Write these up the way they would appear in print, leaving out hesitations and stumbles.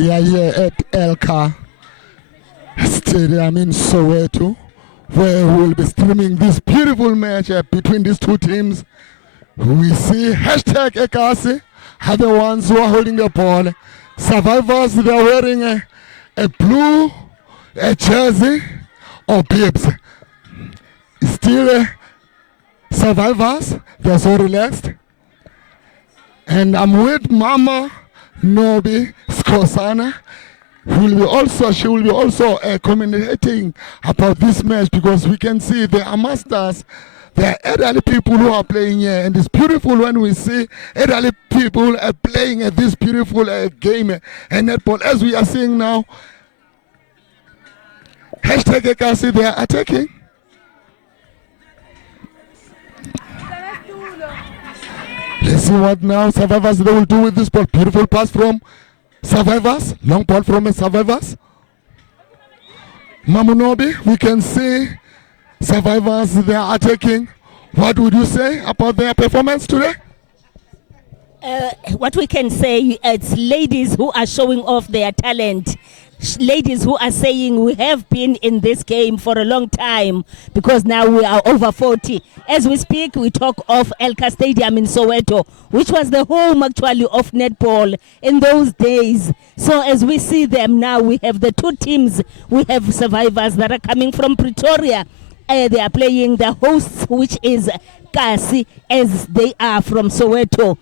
We are here at Elka Stadium in Soweto, where we will be streaming this beautiful match between these two teams. We see hashtag Ekasi are the ones who are holding the ball. Survivors, they are wearing a blue jersey or bibs. Still survivors, they're so relaxed. And I'm with Mama Nobi Skosana. She will be also communicating about this match, because we can see there are masters, there are elderly people who are playing here, and it's beautiful when we see elderly people playing this beautiful game and netball, as we are seeing now. Hashtag Ekasi, they are attacking. Let's see what now Survivors they will do with this ball. Beautiful pass from Survivors. Long ball from Survivors. Mamunobi, we can see Survivors, they are attacking. What would you say about their performance today? What we can say, it's ladies who are showing off their talent. Ladies who are saying we have been in this game for a long time, because now we are over 40. As we speak, we talk of Elka Stadium in Soweto, which was the home actually of netball in those days. So as we see them now, we have the two teams. We have Survivors that are coming from Pretoria. They are playing the hosts, which is Kasi, as they are from Soweto.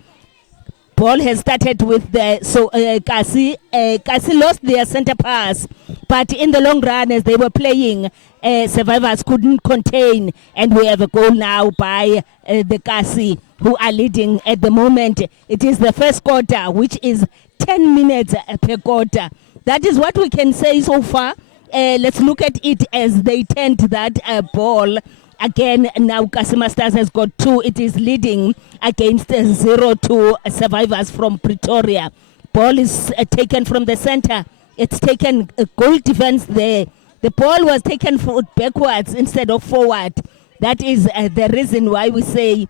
Ball has started with Kasi. Kasi lost their center pass, but in the long run, as they were playing, Survivors couldn't contain, and we have a goal now by the Kasi, who are leading at the moment. It is the first quarter, which is 10 minutes per quarter. That is what we can say so far. Let's look at it as they tend that ball. Again, now Kasima Stars has got 2. It is leading against 0-2 Survivors from Pretoria. Ball is taken from the center. It's taken a goal defense there. The ball was taken backwards instead of forward. That is the reason why we say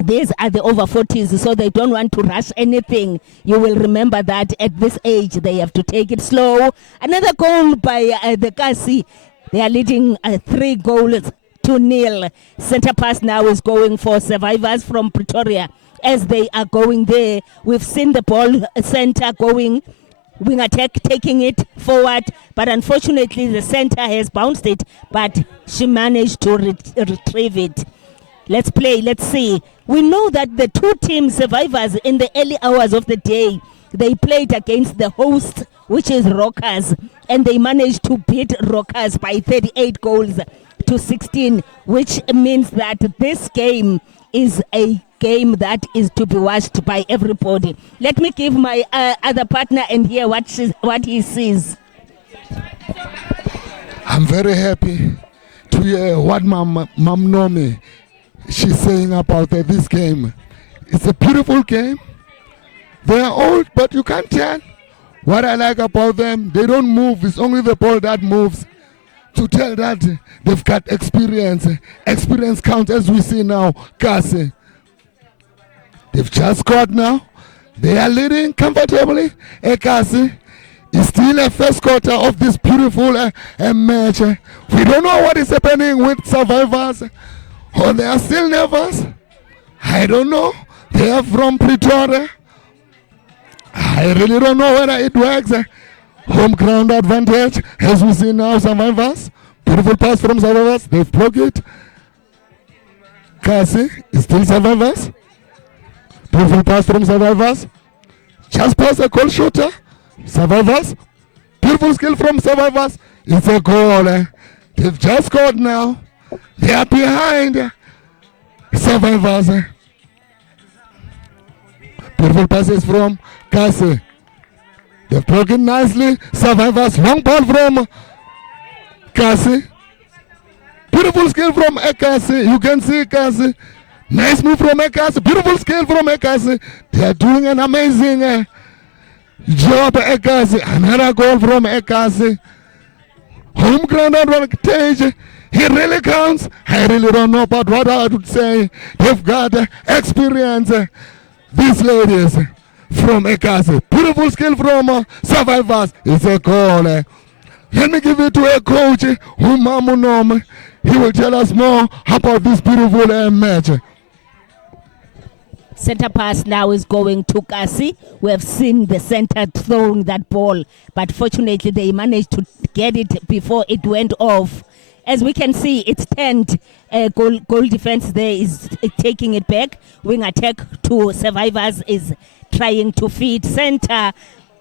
these are the over 40s, so they don't want to rush anything. You will remember that at this age, they have to take it slow. Another goal by the Kasi. They are leading 3 goals. 2-0. Center pass now is going for Survivors from Pretoria. As they are going there, we've seen the ball center going, wing attack taking it forward, but unfortunately the center has bounced it, but she managed to retrieve it. Let's play, let's see. We know that the two teams, Survivors, in the early hours of the day, they played against the host, which is Rockers, and they managed to beat Rockers by 38 goals to 16, which means that this game is a game that is to be watched by everybody. Let me give my other partner and hear what he sees. I'm very happy to hear what Mam Nomi she's saying about this game. It's a beautiful game. They are old, but you can't tell. What I like about them, they don't move. It's only the ball that moves. To tell that they've got experience. Experience counts, as we see now. Kasi, they've just scored now. They are leading comfortably. Kasi is still a first quarter of this beautiful match. We don't know what is happening with Survivors. Or they are still nervous. I don't know. They are from Pretoria. I really don't know whether it works. Home ground advantage, as we see now. Survivors. Beautiful pass from Survivors. They've blocked it. Kasi is still Survivors. Beautiful pass from Survivors. Just past a goal shooter. Survivors. Beautiful skill from Survivors. It's a goal. They've just scored now. They are behind Survivors. Beautiful passes from Kasi. They've broken nicely. Survivors. Long ball from Kasi. Beautiful skill from Ekasi. You can see Kasi. Nice move from Ekasi. Beautiful skill from Ekasi. They are doing an amazing job, Ekasi. Another goal from Ekasi. Home ground advantage. He really counts. I really don't know about what I would say. They've got experience. These ladies. from Ekasi. Beautiful skill from Survivors. It's a goal. Let me give it to a coach, Mamunom. He will tell us more about this beautiful match. Center pass now is going to Kasi. We have seen the center throwing that ball, but fortunately they managed to get it before it went off. As we can see, it's turned. Goal defense there is taking it back. Wing attack to Survivors is trying to feed center.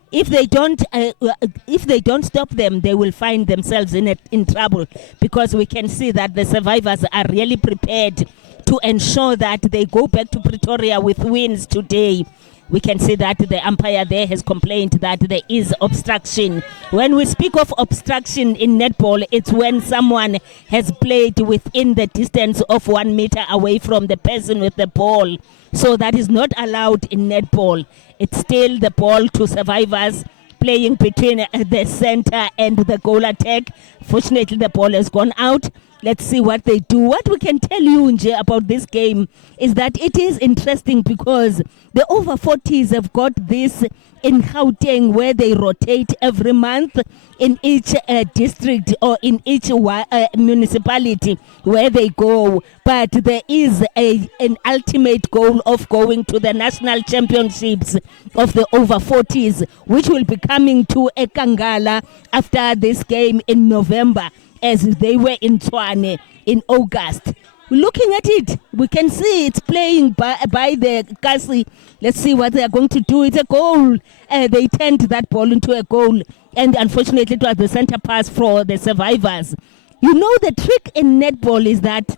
If they don't stop them, they will find themselves in trouble, because we can see that the Survivors are really prepared to ensure that they go back to Pretoria with wins today. We can see that the umpire there has complained that there is obstruction. When we speak of obstruction in netball, it's when someone has played within the distance of 1 meter away from the person with the ball. So that is not allowed in netball. It's still the ball to Survivors, playing between the center and the goal attack. Fortunately, the ball has gone out. Let's see what they do. What we can tell you, Nje, about this game is that it is interesting because the over 40s have got this in Gauteng, where they rotate every month in each district or in each municipality where they go. But there is an ultimate goal of going to the national championships of the over 40s, which will be coming to Ekangala after this game in November, as they were in Tshwane in August. Looking at it, we can see it's playing by the Kasi. Let's see what they are going to do. It's a goal. They turned that ball into a goal, and unfortunately it was the center pass for the Survivors. You know, the trick in netball is that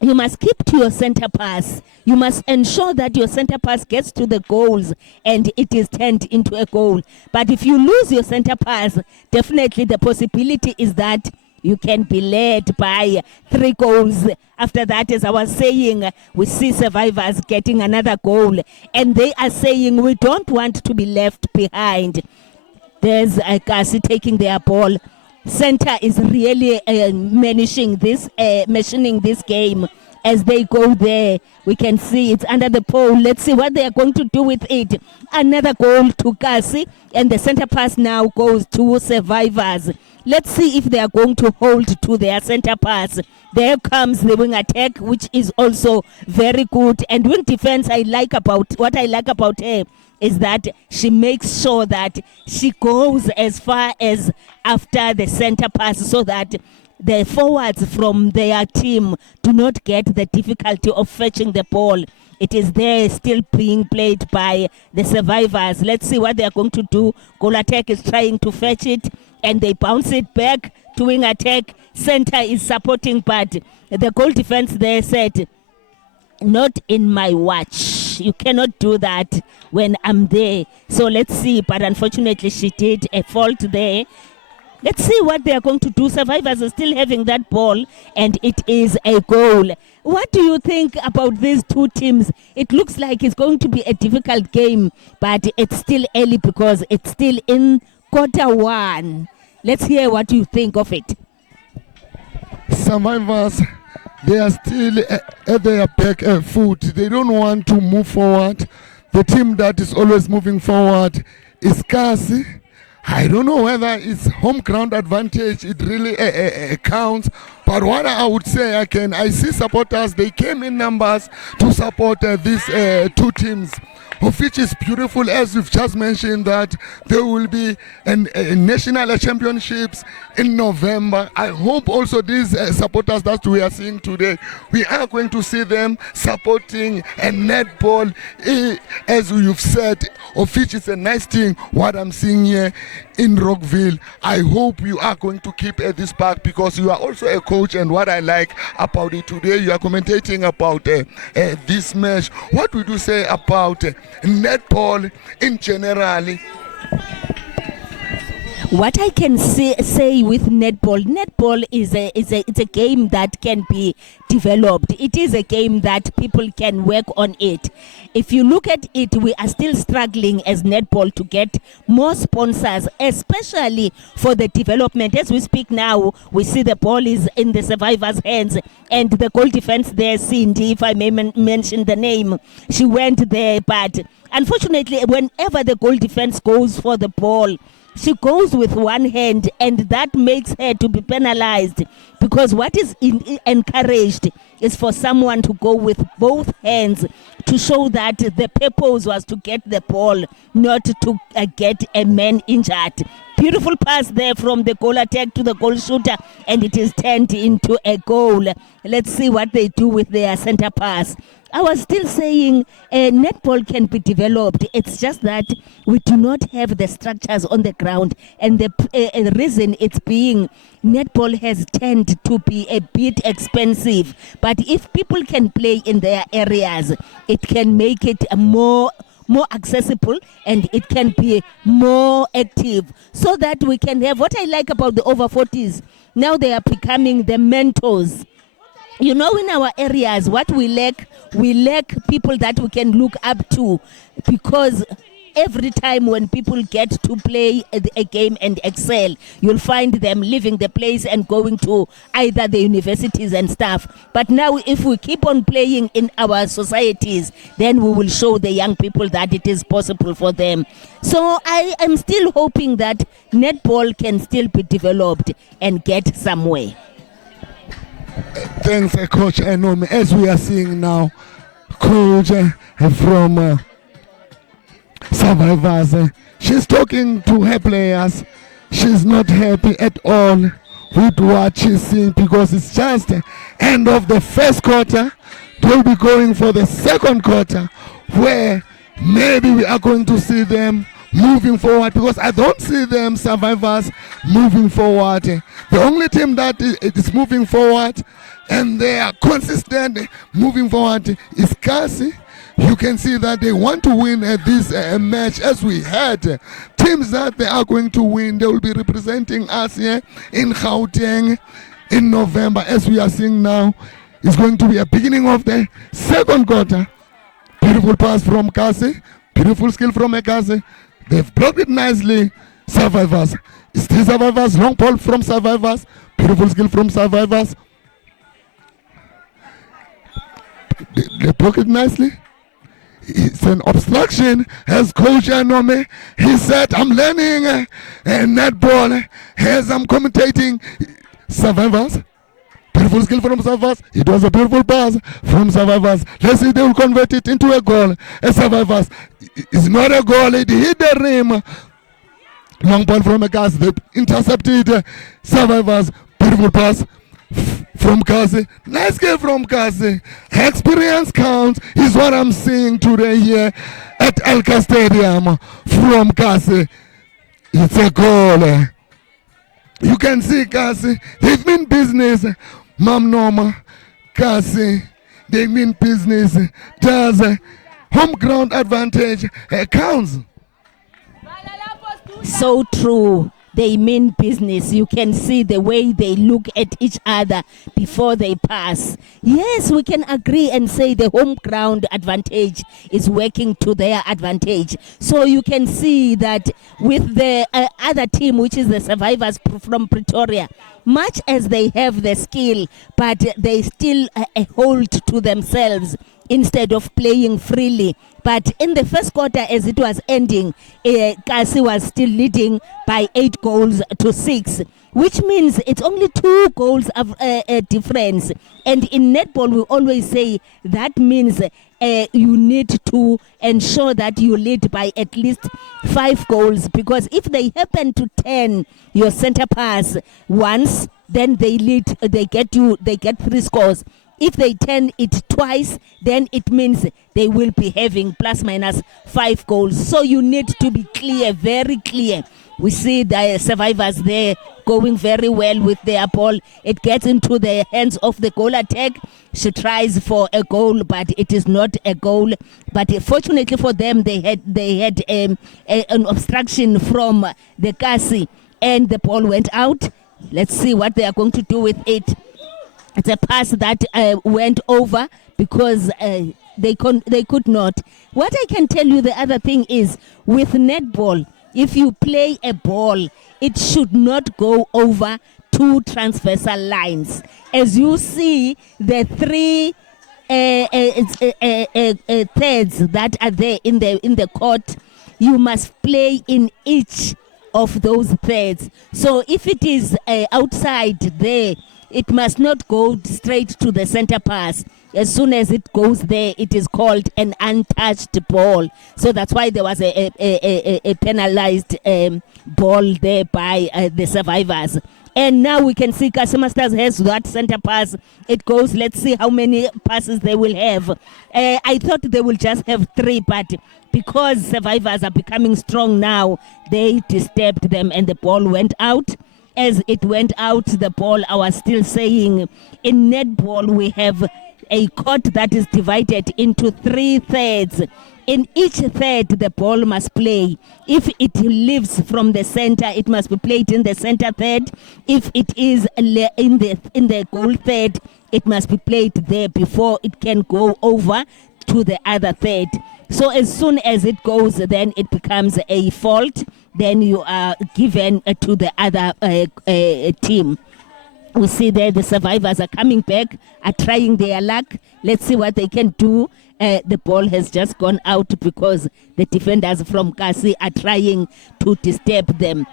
you must keep to your center pass. You must ensure that your center pass gets to the goals and it is turned into a goal. But if you lose your center pass, definitely the possibility is that you can be led by 3 goals. After that, as I was saying, we see Survivors getting another goal, and they are saying we don't want to be left behind. There's Kasi taking their ball. Center is really machining this game. As they go there, we can see it's under the pole. Let's see what they are going to do with it. Another goal to Kasi, and the center pass now goes to Survivors. Let's see if they are going to hold to their center pass. There comes the wing attack, which is also very good. And wing defense, what I like about her is that she makes sure that she goes as far as after the center pass, so that the forwards from their team do not get the difficulty of fetching the ball. It is there still being played by the Survivors. Let's see what they are going to do. Goal attack is trying to fetch it, and they bounce it back to wing attack. Center is supporting, but the goal defense there said, not in my watch. You cannot do that when I'm there. So let's see, but unfortunately she did a fault there. Let's see what they are going to do. Survivors are still having that ball, and it is a goal. What do you think about these two teams? It looks like it's going to be a difficult game, but it's still early because it's still in quarter 1. Let's hear what you think of it. Survivors, they are still at their back foot. They don't want to move forward. The team that is always moving forward is Kasi. I don't know whether it's home ground advantage, it really counts. But what I would say, I see supporters, they came in numbers to support these 2 teams, of which is beautiful, as we've just mentioned, that there will be a national championships in November. I hope also these supporters that we are seeing today, we are going to see them supporting a netball, as you've said, of which is a nice thing, what I'm seeing here in Rockville. I hope you are going to keep at this park, because you are also a coach, and what I like about it today, you are commentating about this match. What would you say about netball in general? What I can say with netball is it's a game that can be developed. It is a game that people can work on it. If you look at it, we are still struggling as netball to get more sponsors, especially for the development. As we speak now, we see the ball is in the survivors' hands, and the goal defense there, Cindy, if I may mention the name, she went there, but unfortunately, whenever the goal defense goes for the ball, she goes with one hand, and that makes her to be penalized, because what is encouraged is for someone to go with both hands to show that the purpose was to get the ball, not to get a man injured. Beautiful pass there from the goal attack to the goal shooter, and it is turned into a goal. Let's see what they do with their center pass. I was still saying netball can be developed. It's just that we do not have the structures on the ground. And the reason it's being, netball has tended to be a bit expensive. But if people can play in their areas, it can make it more accessible, and it can be more active, so that we can have, what I like about the over 40s, now they are becoming the mentors. You know, in our areas, what we lack people that we can look up to, because every time when people get to play a game and excel, you'll find them leaving the place and going to either the universities and stuff. But now, if we keep on playing in our societies, then we will show the young people that it is possible for them. So I am still hoping that netball can still be developed and get somewhere. Thanks, Coach Enome. As we are seeing now, Coach from Survivors, she's talking to her players. She's not happy at all with what she's seeing, because it's just end of the first quarter. They'll be going for the second quarter, where maybe we are going to see them moving forward, because I don't see them, Survivors, moving forward. The only team that is moving forward and they are consistent moving forward is Kasi. You can see that they want to win this match. As we had teams that they are going to win, they will be representing us here in Gauteng in November. As we are seeing now, it's going to be a beginning of the second quarter. Beautiful pass from Kasi, beautiful skill from Kasi. They've blocked it nicely. Survivors. Still Survivors. Long ball from Survivors. Beautiful skill from Survivors. They block it nicely. It's an obstruction. As Coach Anome, he said, I'm learning netball as I'm commentating. Survivors. Beautiful skill from Survivors. It was a beautiful pass from Survivors. Let's see, they will convert it into a goal. Survivors. It's not a goal. It hit the rim. Long ball from Kasi. They intercepted Survivors. Beautiful pass from Kasi. Nice game from Kasi. Experience counts is what I'm seeing today here at Elka Stadium from Kasi. It's a goal. You can see Kasi. They've been business. Mam Norma, Kasi, they mean business. Does home ground advantage counts? So true. They mean business. You can see the way they look at each other before they pass. Yes, we can agree and say the home ground advantage is working to their advantage. So you can see that with the other team, which is the Survivors from Pretoria, much as they have the skill, but they still hold to themselves instead of playing freely. But in the first quarter, as it was ending, Kasi was still leading by 8 goals to 6, which means it's only 2 goals of difference. And in netball, we always say that means you need to ensure that you lead by at least 5 goals, because if they happen to turn your center pass once, then they lead, they get 3 scores. If they turn it twice, then it means they will be having plus minus 5 goals. So you need to be clear, very clear. We see the Survivors there going very well with their ball. It gets into the hands of the goal attack. She tries for a goal, but it is not a goal. But fortunately for them, they had an obstruction from the Kasi. and the ball went out. Let's see what they are going to do with it. It's a pass that went over because they could not. What I can tell you, the other thing is, with netball, if you play a ball, it should not go over 2 transversal lines. As you see, the 3 thirds that are there in the court, you must play in each of those thirds. So if it is outside there, it must not go straight to the center pass. As soon as it goes there, it is called an untouched ball. So that's why there was a penalized ball there by the survivors. And now we can see Kasima Stars has that center pass. It goes, let's see how many passes they will have. I thought they will just have 3, but because survivors are becoming strong now, they disturbed them and the ball went out. As it went out, the ball, I was still saying, in netball we have a court that is divided into 3 thirds. In each third, the ball must play. If it leaves from the center, it must be played in the center third. If it is in the goal third, it must be played there before it can go over to the other third. So as soon as it goes, then it becomes a fault. Then you are given to the other team. We see there the survivors are coming back, are trying their luck. Let's see what they can do. The ball has just gone out because the defenders from Kasi are trying to disturb them.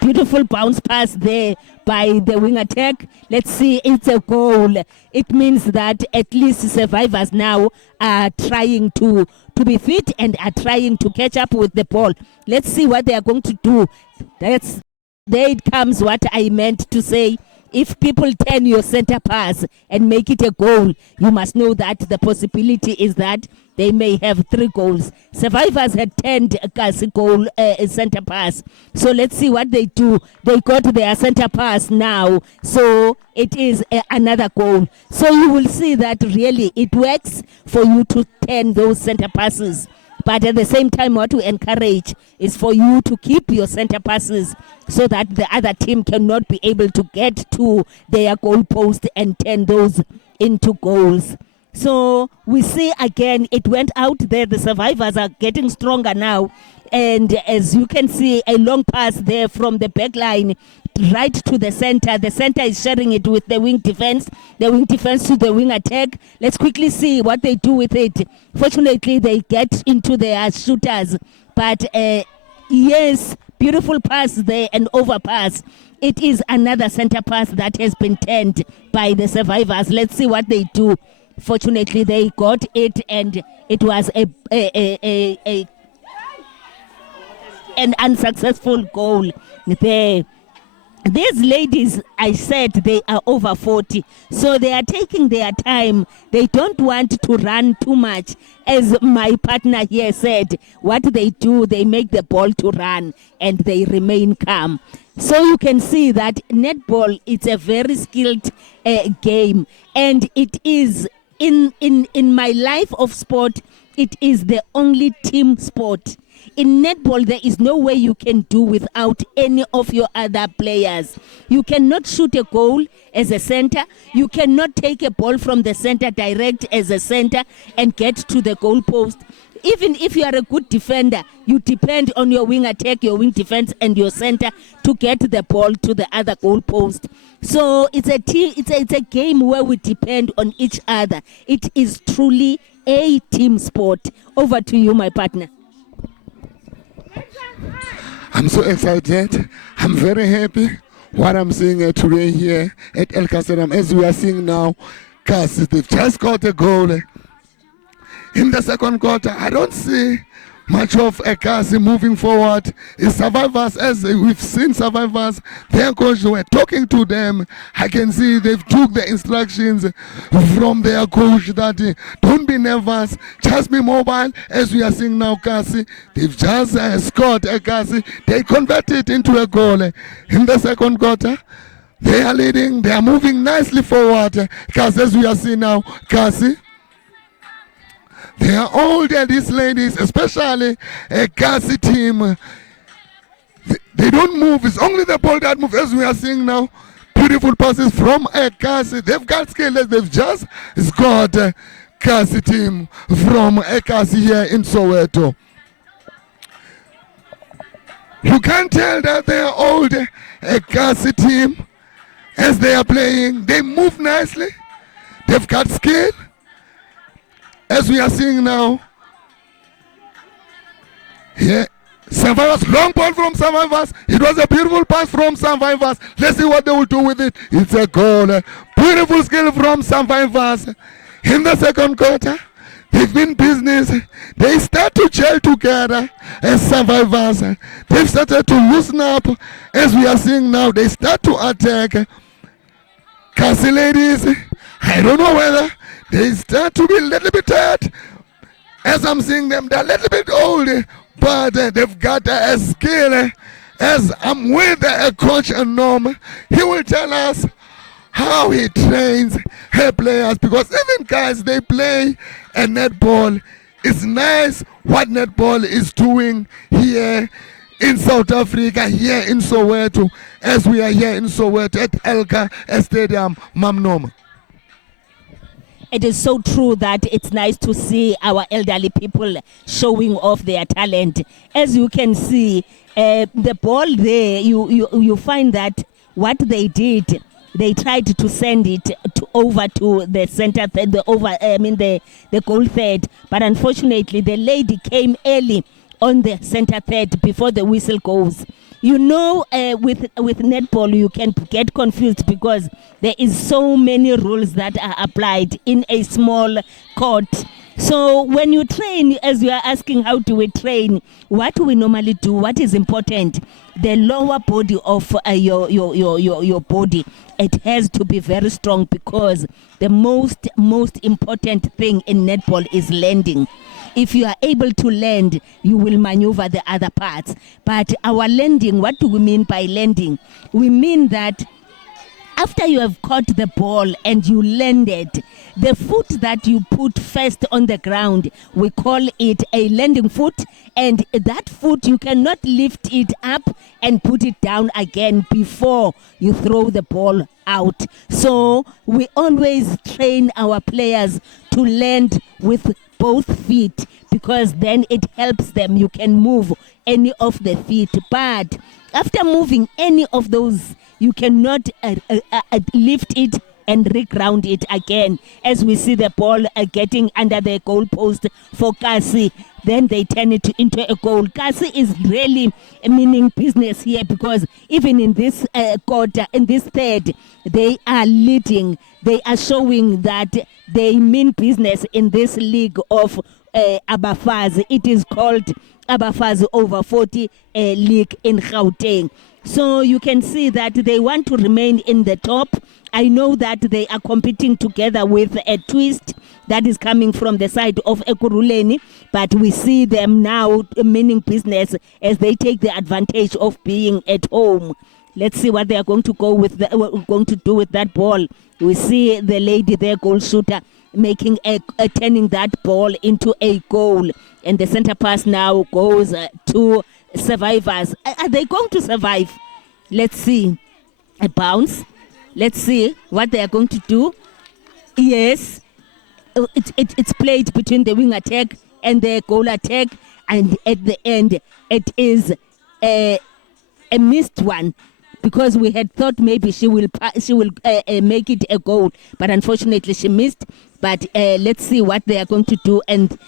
Beautiful bounce pass there by the wing attack. Let's see, it's a goal. It means that at least survivors now are trying to be fit and are trying to catch up with the ball. Let's see what they are going to do. There it comes what I meant to say. If people turn your center pass and make it a goal, you must know that the possibility is that they may have 3 goals. Survivors had turned a Kasi goal center pass. So let's see what they do. They got their center pass now. So it is another goal. So you will see that really it works for you to turn those center passes. But at the same time, what we encourage is for you to keep your center passes so that the other team cannot be able to get to their goal post and turn those into goals. So we see again, it went out there. The survivors are getting stronger now. And as you can see, a long pass there from the back line right to the center. The center is sharing it with the wing defense. The wing defense to the wing attack. Let's quickly see what they do with it. Fortunately, they get into their shooters. But yes, beautiful pass there and overpass. It is another center pass that has been turned by the survivors. Let's see what they do. Fortunately, they got it, and it was an unsuccessful goal there. These ladies, I said, they are over 40, so they are taking their time. They don't want to run too much. As my partner here said, what they do, they make the ball to run and they remain calm. So you can see that netball, it's a very skilled game, and it is in my life of sport, it is the only team sport. In netball, there is no way you can do without any of your other players. You cannot shoot a goal as a center. You cannot take a ball from the center direct as a center and get to the goal post. Even if you are a good defender, you depend on your wing attack, your wing defense, and your center to get the ball to the other goal post. So it's a game where we depend on each other. It is truly a team sport. Over to you, my partner. I'm so excited. I'm very happy what I'm seeing today here at Elka Stadium. As we are seeing now, Kasi, they've just got a goal. In the second quarter, I don't see much of a Kasi moving forward. It's survivors, as we've seen survivors, their coach were talking to them. I can see they've took the instructions from their coach that don't be nervous, just be mobile. As we are seeing now, Kasi, they've just scored a Kasi. They converted into a goal in the second quarter. They are leading, they are moving nicely forward. Kasi, as we are seeing now, Kasi, they are older, these ladies, especially a Kasi team. They don't move. It's only the ball that moves, as we are seeing now. Beautiful passes from Kasi. They've got skill. They've just scored. Kasi team from Kasi here in Soweto. You can tell that they are old Kasi team as they are playing. They move nicely. They've got skill. As we are seeing now. Here. Survivors, long ball from Survivors. It was a beautiful pass from Survivors. Let's see what they will do with it. It's a goal. Beautiful skill from Survivors. In the second quarter, they've been business. They start to gel together as Survivors. They've started to loosen up. As we are seeing now, they start to attack. Kasi ladies, I don't know whether they start to be a little bit tired. As I'm seeing them, they're a little bit old. But they've got a skill. As I'm with Coach Norm, he will tell us how he trains her players. Because even guys, they play a netball. It's nice what netball is doing here in South Africa, here in Soweto, as we are here in Soweto at Elka Stadium, Mam Norm. It is so true that it's nice to see our elderly people showing off their talent. As you can see, the ball there, you find that what they did, they tried to send it over to the center, the goal third. But unfortunately, the lady came early on the center third before the whistle goes. You know, with netball, you can get confused because there is so many rules that are applied in a small court. So when you train, as you are asking how do we train, what do we normally do? What is important? The lower body of your body, it has to be very strong because the most important thing in netball is landing. If you are able to land, you will maneuver the other parts. But our landing, what do we mean by landing? We mean that after you have caught the ball and you landed, the foot that you put first on the ground, we call it a landing foot. And that foot, you cannot lift it up and put it down again before you throw the ball out. So we always train our players to land with both feet because then it helps them. You can move any of the feet. But after moving any of those, you cannot lift it and reground it again. As we see the ball getting under the goal post for Kasi, then they turn it into a goal. Kasi is really meaning business here because even in this quarter, in this third, they are leading. They are showing that they mean business in this league of Abafaz. It is called Abafaz Over 40 League in Gauteng. So you can see that they want to remain in the top. I know that they are competing together with a twist that is coming from the side of Ekurhuleni, but we see them now meaning business as they take the advantage of being at home. Let's see what they are going to do with that ball. We see the lady there, goal shooter, making turning that ball into a goal, and the center pass now goes to Survivors. Are they going to survive? Let's see. A bounce. Let's see what they are going to do. Yes, it's played between the wing attack and the goal attack, and at the end it is a missed one because we had thought maybe she will make it a goal, but unfortunately she missed. But let's see what they are going to do. And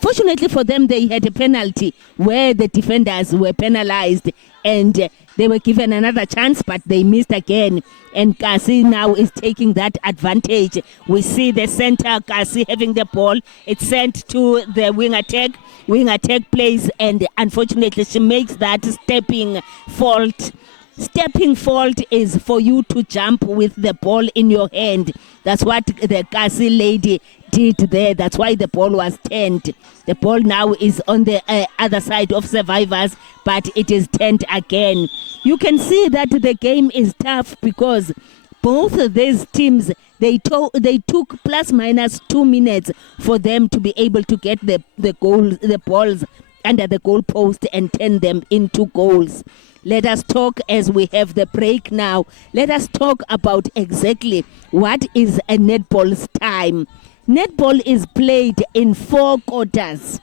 fortunately for them, they had a penalty where the defenders were penalized and they were given another chance, but they missed again. And Kasi now is taking that advantage. We see the center, Kasi having the ball. It's sent to the wing attack. Wing attack plays, and unfortunately she makes that stepping fault. Stepping fault is for you to jump with the ball in your hand. That's what the Kasi lady did there. That's why the ball was turned. The ball now is on the other side of Survivors, but it is turned again. You can see that the game is tough because both of these teams, they took plus minus 2 minutes for them to be able to get the balls under the goal post and turn them into goals. Let us talk as we have the break now. Let us talk about exactly what is a netball's time. Netball is played in 4 quarters.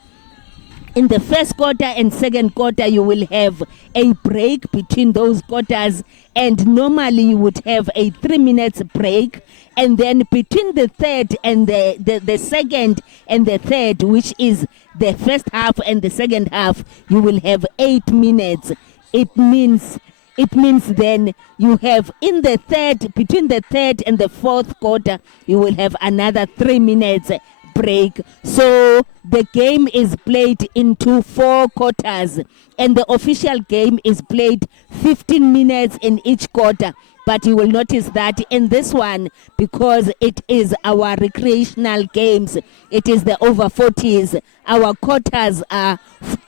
In the first quarter and second quarter, you will have a break between those quarters, and normally you would have a 3 minutes break. And then between the third and the second and the third, which is the first half and the second half, you will have 8 minutes. It means then you have in the third, between the third and the fourth quarter, you will have another 3 minutes break. So the game is played into 4 quarters, and the official game is played 15 minutes in each quarter. But you will notice that in this one, because it is our recreational games, it is the over 40s, our quarters are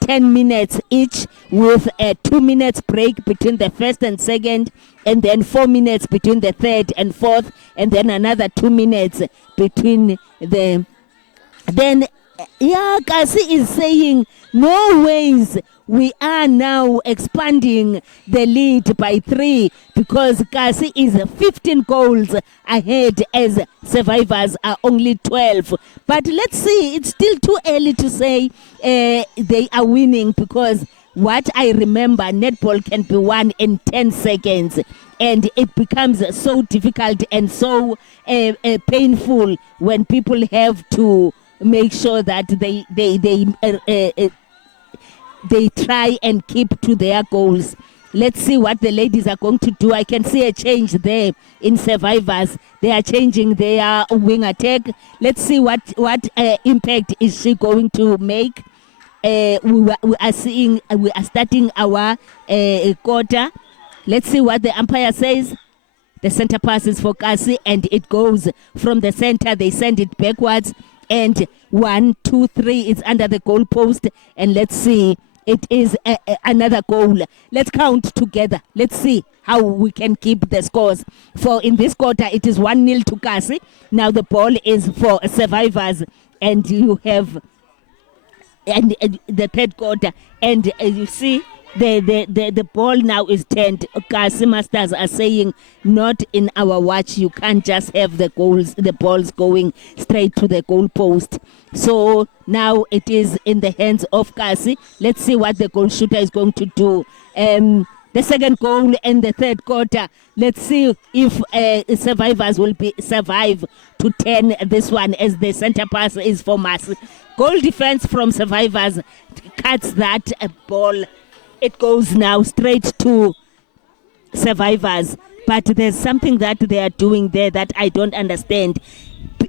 10 minutes each, with a 2 minutes break between the first and second, and then 4 minutes between the third and fourth, and then another 2 minutes between the... Then, Kasi is saying, no ways, we are now expanding the lead by 3, because Kasi is 15 goals ahead as survivors are only 12. But let's see, it's still too early to say they are winning, because what I remember, netball can be won in 10 seconds. And it becomes so difficult and so painful when people have to make sure that they try and keep to their goals. Let's see what the ladies are going to do. I can see a change there in survivors. They are changing their wing attack. Let's see what impact is she going to make. We are starting our quarter. Let's see what the umpire says. The center pass is for Kasi, and it goes from the center. They send it backwards. And 1, 2, 3 is under the goal post. And let's see, it is another goal. Let's count together. Let's see how we can keep the scores. For in this quarter, it is 1-0 to Kasi. Now the ball is for survivors. And you have the third quarter. And you see, the ball now is turned. Kasi Masters are saying, not in our watch. You can't just have the balls going straight to the goal post. So now it is in the hands of Kasi. Let's see what the goal shooter is going to do. The second goal and the third quarter. Let's see if survivors will survive to turn this one, as the center pass is for Masi. Goal defense from survivors cuts that ball. It goes now straight to survivors. But there's something that they are doing there that I don't understand.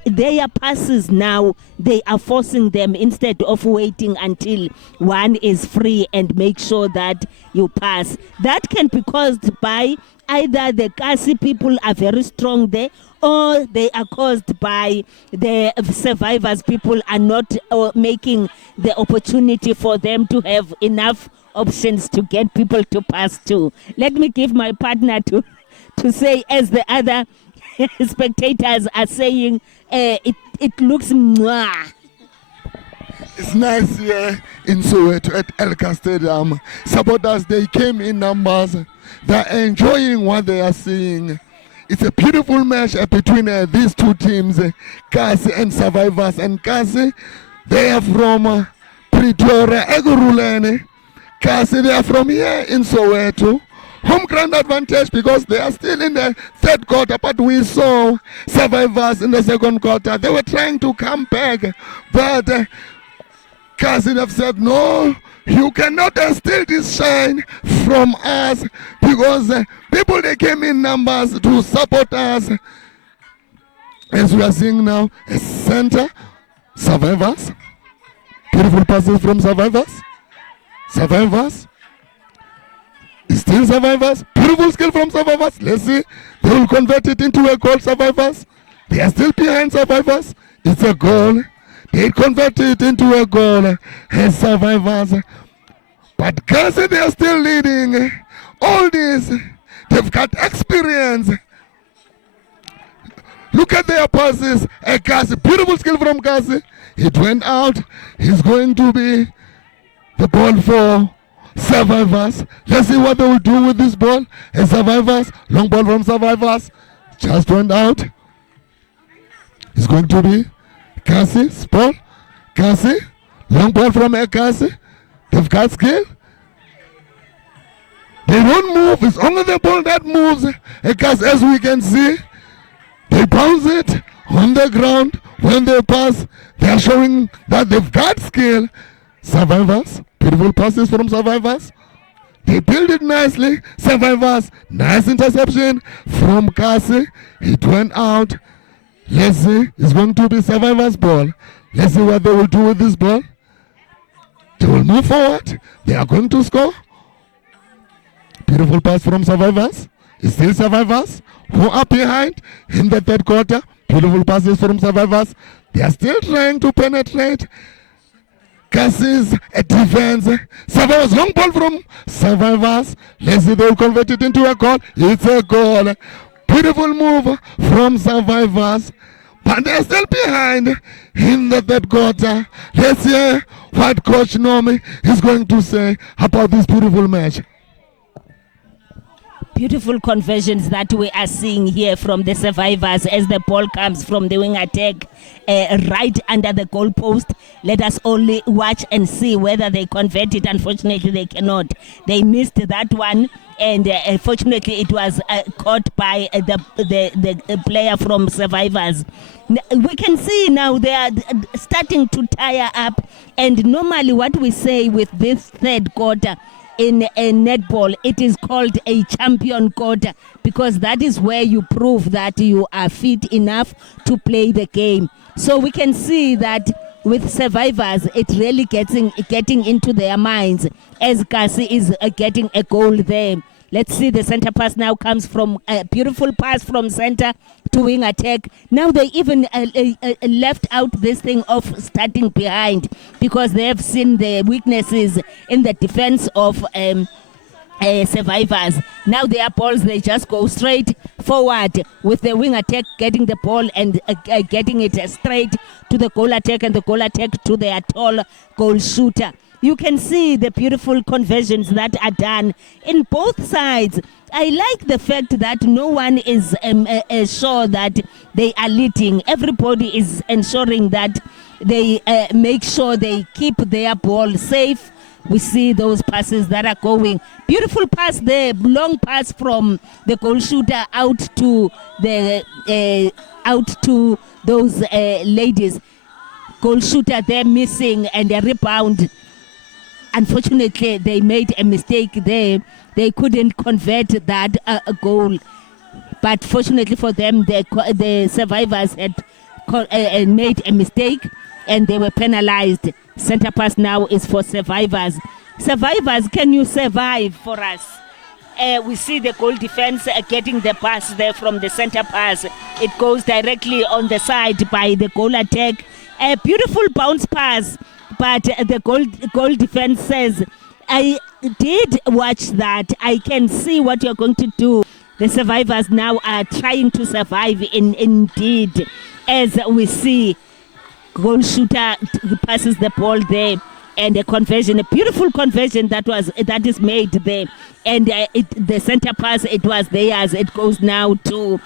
Their passes now, they are forcing them instead of waiting until one is free and make sure that you pass. That can be caused by either the Kasi people are very strong there, or they are caused by the survivors people are not making the opportunity for them to have enough options to get people to pass to. Let me give my partner to say, as the other spectators are saying, it looks mwah. It's nice here in Soweto at Elka Stadium. Supporters, they came in numbers. They're enjoying what they are seeing. It's a beautiful match between these two teams, Kasi and Survivors. And Kasi, they are from Pretoria, Egurulene. Kasi, they are from here in Soweto. Home ground advantage because they are still in the third quarter, but we saw Survivors in the second quarter. They were trying to come back, but Kasi have said, no, you cannot steal this shine from us, because people, they came in numbers to support us. As we are seeing now, a center, Survivors. Beautiful passes from Survivors. Survivors. Still Survivors. Beautiful skill from Survivors. Let's see. They will convert it into a goal, Survivors. They are still behind Survivors. It's a goal. They convert it into a goal as Survivors. But Kasi, they are still leading. All this, they've got experience. Look at their passes. Kasi, beautiful skill from Kasi. It went out. He's going to be The ball for Survivors. Let's see what they will do with this ball. And Survivors, long ball from Survivors. Just went out. It's going to be Cassie's ball. Cassie, long ball from Cassie. They've got skill. They don't move. It's only the ball that moves. Because as we can see, they bounce it on the ground. When they pass, they are showing that they've got skill. Survivors, beautiful passes from Survivors. They build it nicely. Survivors, nice interception from Cassie. It went out. Let's see. It's going to be Survivors' ball. Let's see what they will do with this ball. They will move forward. They are going to score. Beautiful pass from Survivors. It's still Survivors who are behind in the third quarter. Beautiful passes from Survivors. They are still trying to penetrate. Cassie's a defense. Survivors, long ball from Survivors. Let's see, they will convert it into a goal. It's a goal. Beautiful move from Survivors. But they're still behind in the third quarter. Let's hear what Coach Nomi is going to say about this beautiful match. Beautiful conversions that we are seeing here from the Survivors as the ball comes from the wing attack right under the goalpost. Let us only watch and see whether they convert it. Unfortunately, they cannot. They missed that one, and fortunately, it was caught by the player from Survivors. We can see now they are starting to tire up, and normally what we say with this third quarter in a netball, it is called a champion quarter, because that is where you prove that you are fit enough to play the game. So we can see that with Survivors, it really getting into their minds as Cassie is getting a goal there. Let's see, the center pass now comes from a beautiful pass from center to wing attack. Now they even left out this thing of starting behind, because they have seen the weaknesses in the defense of Survivors. Now their balls, they just go straight forward with the wing attack getting the ball and getting it straight to the goal attack, and the goal attack to their tall goal shooter. You can see the beautiful conversions that are done in both sides. I like the fact that no one is sure that they are leading. Everybody is ensuring that they make sure they keep their ball safe. We see those passes that are going. Beautiful pass there, long pass from the goal shooter out to those ladies. Goal shooter there missing, and a rebound. Unfortunately, they made a mistake there. They couldn't convert that goal. But fortunately for them, the Survivors had made a mistake and they were penalized. Center pass now is for Survivors. Survivors, can you survive for us? We see the goal defense getting the pass there from the center pass. It goes directly on the side by the goal attack. A beautiful bounce pass. But the goal defense says, I did watch that. I can see what you're going to do. The Survivors now are trying to survive indeed. As we see, goal shooter passes the ball there, and a conversion, a beautiful conversion that is made there. And the center pass, it was theirs. It goes now to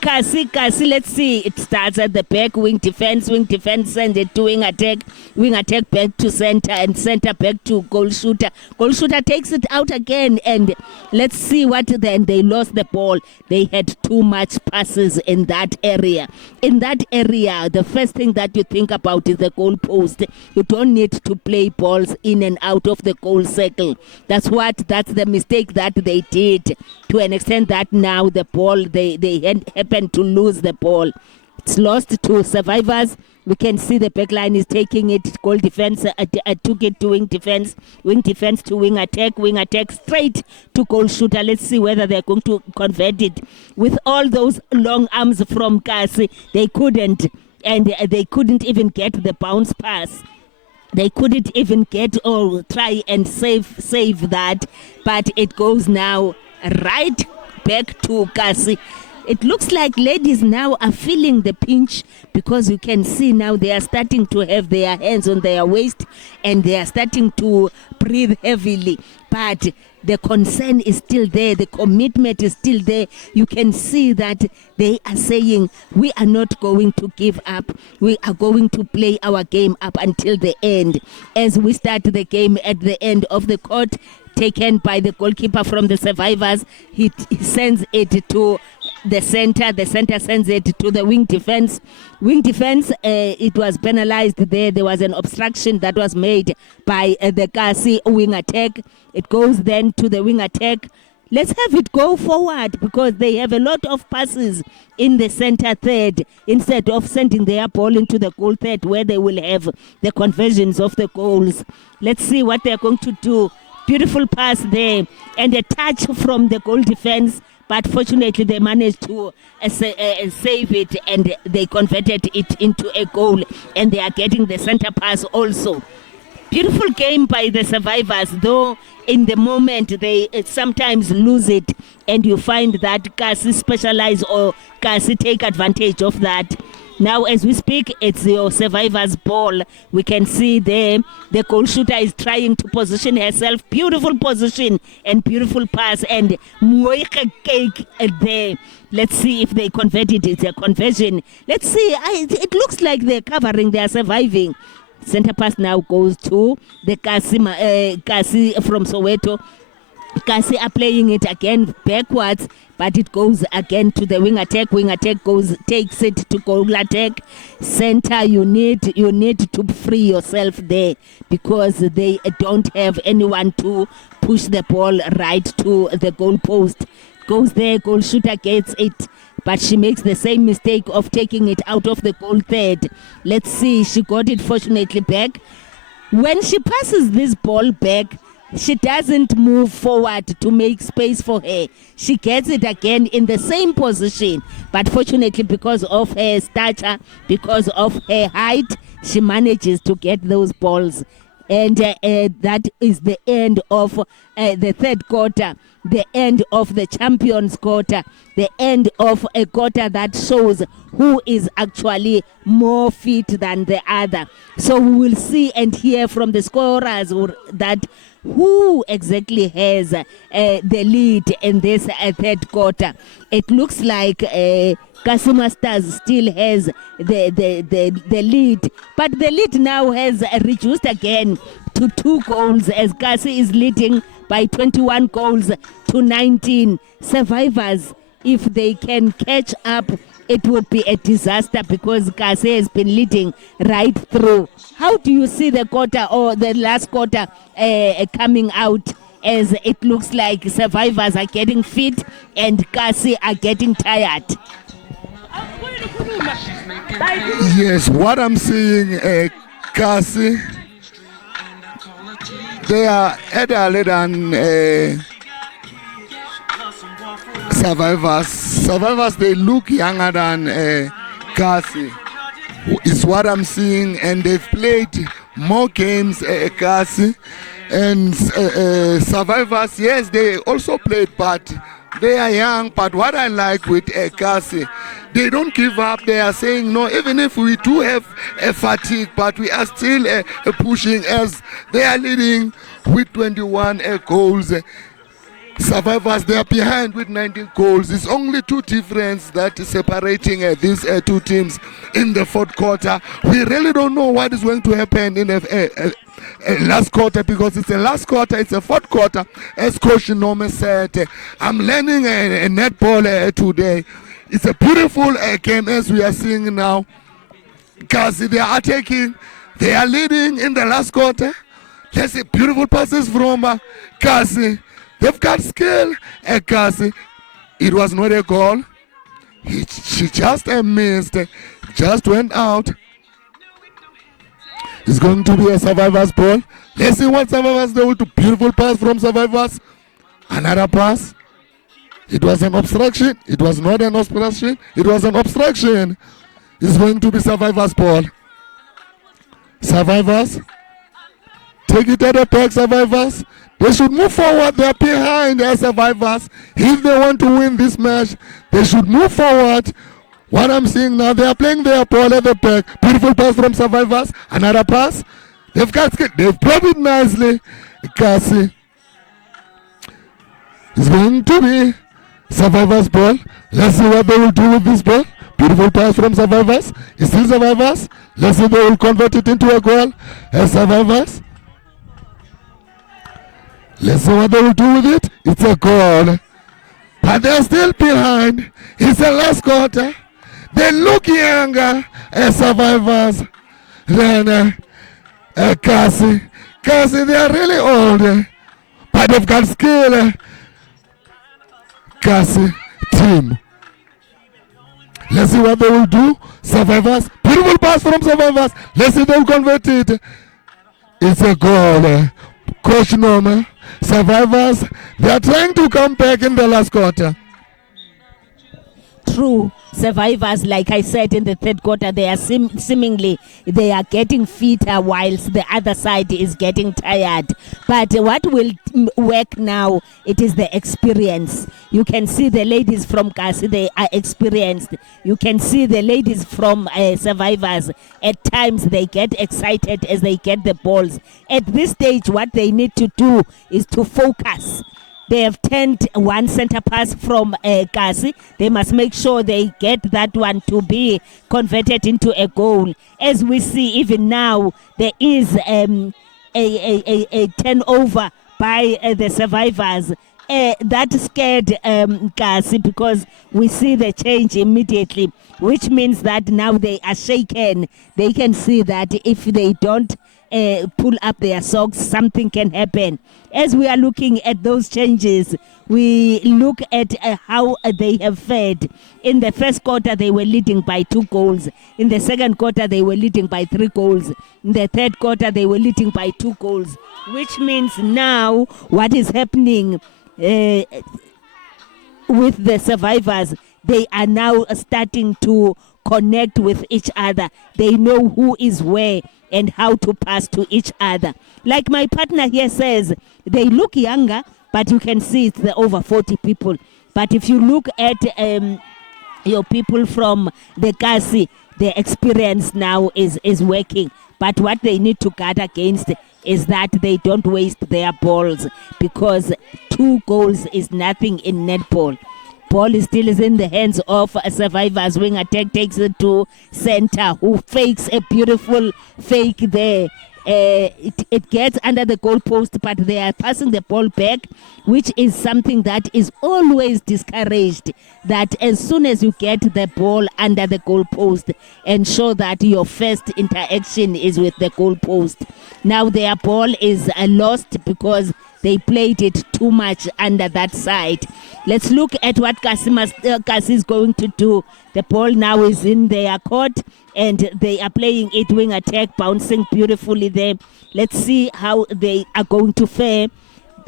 Cassie, let's see. It starts at the back, wing defense, send it to wing attack back to center, and center back to goal shooter. Goal shooter takes it out again, and let's see what then. They lost the ball. They had too much passes in that area. In that area, the first thing that you think about is the goal post. You don't need to play balls in and out of the goal circle. That's the mistake that they did, to an extent that now the ball, they happened to lose the ball. It's lost to Survivors. We can see the back line is taking it. Goal defense took it to wing defense to wing attack straight to goal shooter. Let's see whether they're going to convert it. With all those long arms from Cassie, they couldn't, and they couldn't even get the bounce pass. They couldn't even get or try and save that, but it goes now right back to Cassie. It looks like ladies now are feeling the pinch, because you can see now they are starting to have their hands on their waist and they are starting to breathe heavily. But the concern is still there, the commitment is still there. You can see that they are saying, we are not going to give up. We are going to play our game up until the end. As we start the game at the end of the court, taken by the goalkeeper from the Survivors, he sends it to the center. The center sends it to the wing defense. Wing defense, it was penalized there. There was an obstruction that was made by the Kasi wing attack. It goes then to the wing attack. Let's have it go forward, because they have a lot of passes in the center third, instead of sending their ball into the goal third, where they will have the conversions of the goals. Let's see what they're going to do. Beautiful pass there and a touch from the goal defense, but fortunately they managed to save it, and they converted it into a goal, and they are getting the center pass also. Beautiful game by the Survivors, though in the moment they sometimes lose it, and you find that Kasi specialize or Kasi take advantage of that. Now as we speak, it's your Survivors ball. We can see there the goal shooter is trying to position herself. Beautiful position and beautiful pass, and Moike cake there. Let's see if they converted it. It's a conversion. Let's see. It looks like they're covering, they're surviving. Center pass now goes to the Kasi from Soweto. Kasi are playing it again backwards, but it goes again to the wing attack. Wing attack takes it to goal attack. Center, you need to free yourself there, because they don't have anyone to push the ball right to the goal post. Goes there, goal shooter gets it, but she makes the same mistake of taking it out of the goal third. Let's see, she got it fortunately back. When she passes this ball back, she doesn't move forward to make space for her. She gets it again in the same position, but fortunately, because of her stature, because of her height, she manages to get those balls. And that is the end of the third quarter, the end of the champions quarter, the end of a quarter that shows who is actually more fit than the other. So we will see and hear from the scorers that who exactly has the lead in this third quarter. It looks like Kasima Stars still has the lead, but the lead now has reduced again to 2 goals, as Kasi is leading by 21 goals to 19. Survivors, if they can catch up, it would be a disaster, because Kasi has been leading right through. How do you see the quarter, or the last quarter coming out, as it looks like Survivors are getting fit and Kasi are getting tired? Yes, what I'm seeing, Kasi, they are elder than Survivors. Survivors, they look younger than Kasi, is what I'm seeing, and they've played more games, Kasi, and Survivors, yes, they also played, but they are young. But what I like with Kasi, they don't give up. They are saying, no, even if we do have a fatigue, but we are still pushing, as they are leading with 21 goals. Survivors, they are behind with 19 goals. It's only 2 difference that is separating these 2 teams in the fourth quarter. We really don't know what is going to happen in the last quarter, because it's a last quarter, it's a fourth quarter. As Coach Nome said, I'm learning a netball today. It's a beautiful game, as we are seeing now. Kasi, they are attacking, they are leading in the last quarter. Let's see, beautiful passes from Kasi. They've got skill. Kasi, it was not a goal. She just missed, just went out. It's going to be a Survivors ball. Let's see what Survivors do. With a beautiful pass from Survivors. Another pass. It was an obstruction. It was not an obstruction. It was an obstruction. It's going to be Survivors ball. Survivors. Take it at the back, Survivors. They should move forward. They're behind as survivors. If they want to win this match, they should move forward. What I'm seeing now, they are playing their ball at the back. Beautiful pass from survivors. Another pass. They've brought it nicely. Kasi is going to be survivors' ball. Let's see what they will do with this ball. Beautiful pass from survivors. It's still survivors. Let's see if they will convert it into a goal as survivors. Let's see what they will do with it. It's a goal. But they're still behind. It's the last quarter. They look younger as survivors than Kasi. Kasi, they are really old. But they've got skill. Kasi team. Let's see what they will do. Survivors. Beautiful pass from survivors. Let's see them convert it. It's a goal. Coach Norma. Survivors. They are trying to come back in the last quarter. True. Survivors, like I said, in the third quarter, they are seemingly they are getting fitter whilst the other side is getting tired. But what will work now, it is the experience. You can see the ladies from Kasi, they are experienced. You can see the ladies from survivors. At times they get excited as they get the balls. At this stage, what they need to do is to focus. They have turned one center pass from Kasi. They must make sure they get that one to be converted into a goal. As we see, even now, there is a turnover by the survivors. That scared Kasi because we see the change immediately, which means that now they are shaken. They can see that if they don't pull up their socks, something can happen. As we are looking at those changes, we look at how they have fared. In the first quarter, they were leading by 2 goals. In the second quarter, they were leading by 3 goals. In the third quarter, they were leading by 2 goals, which means now what is happening with the survivors, they are now starting to connect with each other. They know who is where and how to pass to each other. Like my partner here says, they look younger, but you can see it's the over 40 people. But if you look at your people from the Kasi, the experience now is working. But what they need to guard against is that they don't waste their balls, because 2 goals is nothing in netball. Ball still is in the hands of survivors. Wing attack takes it to center, who fakes a beautiful fake there. It gets under the goalpost, but they are passing the ball back, which is something that is always discouraged. That as soon as you get the ball under the goalpost, ensure that your first interaction is with the goalpost. Now their ball is lost because they played it too much under that side. Let's look at what Kasi is going to do. The ball now is in their court and they are playing it wing attack, bouncing beautifully there. Let's see how they are going to fare.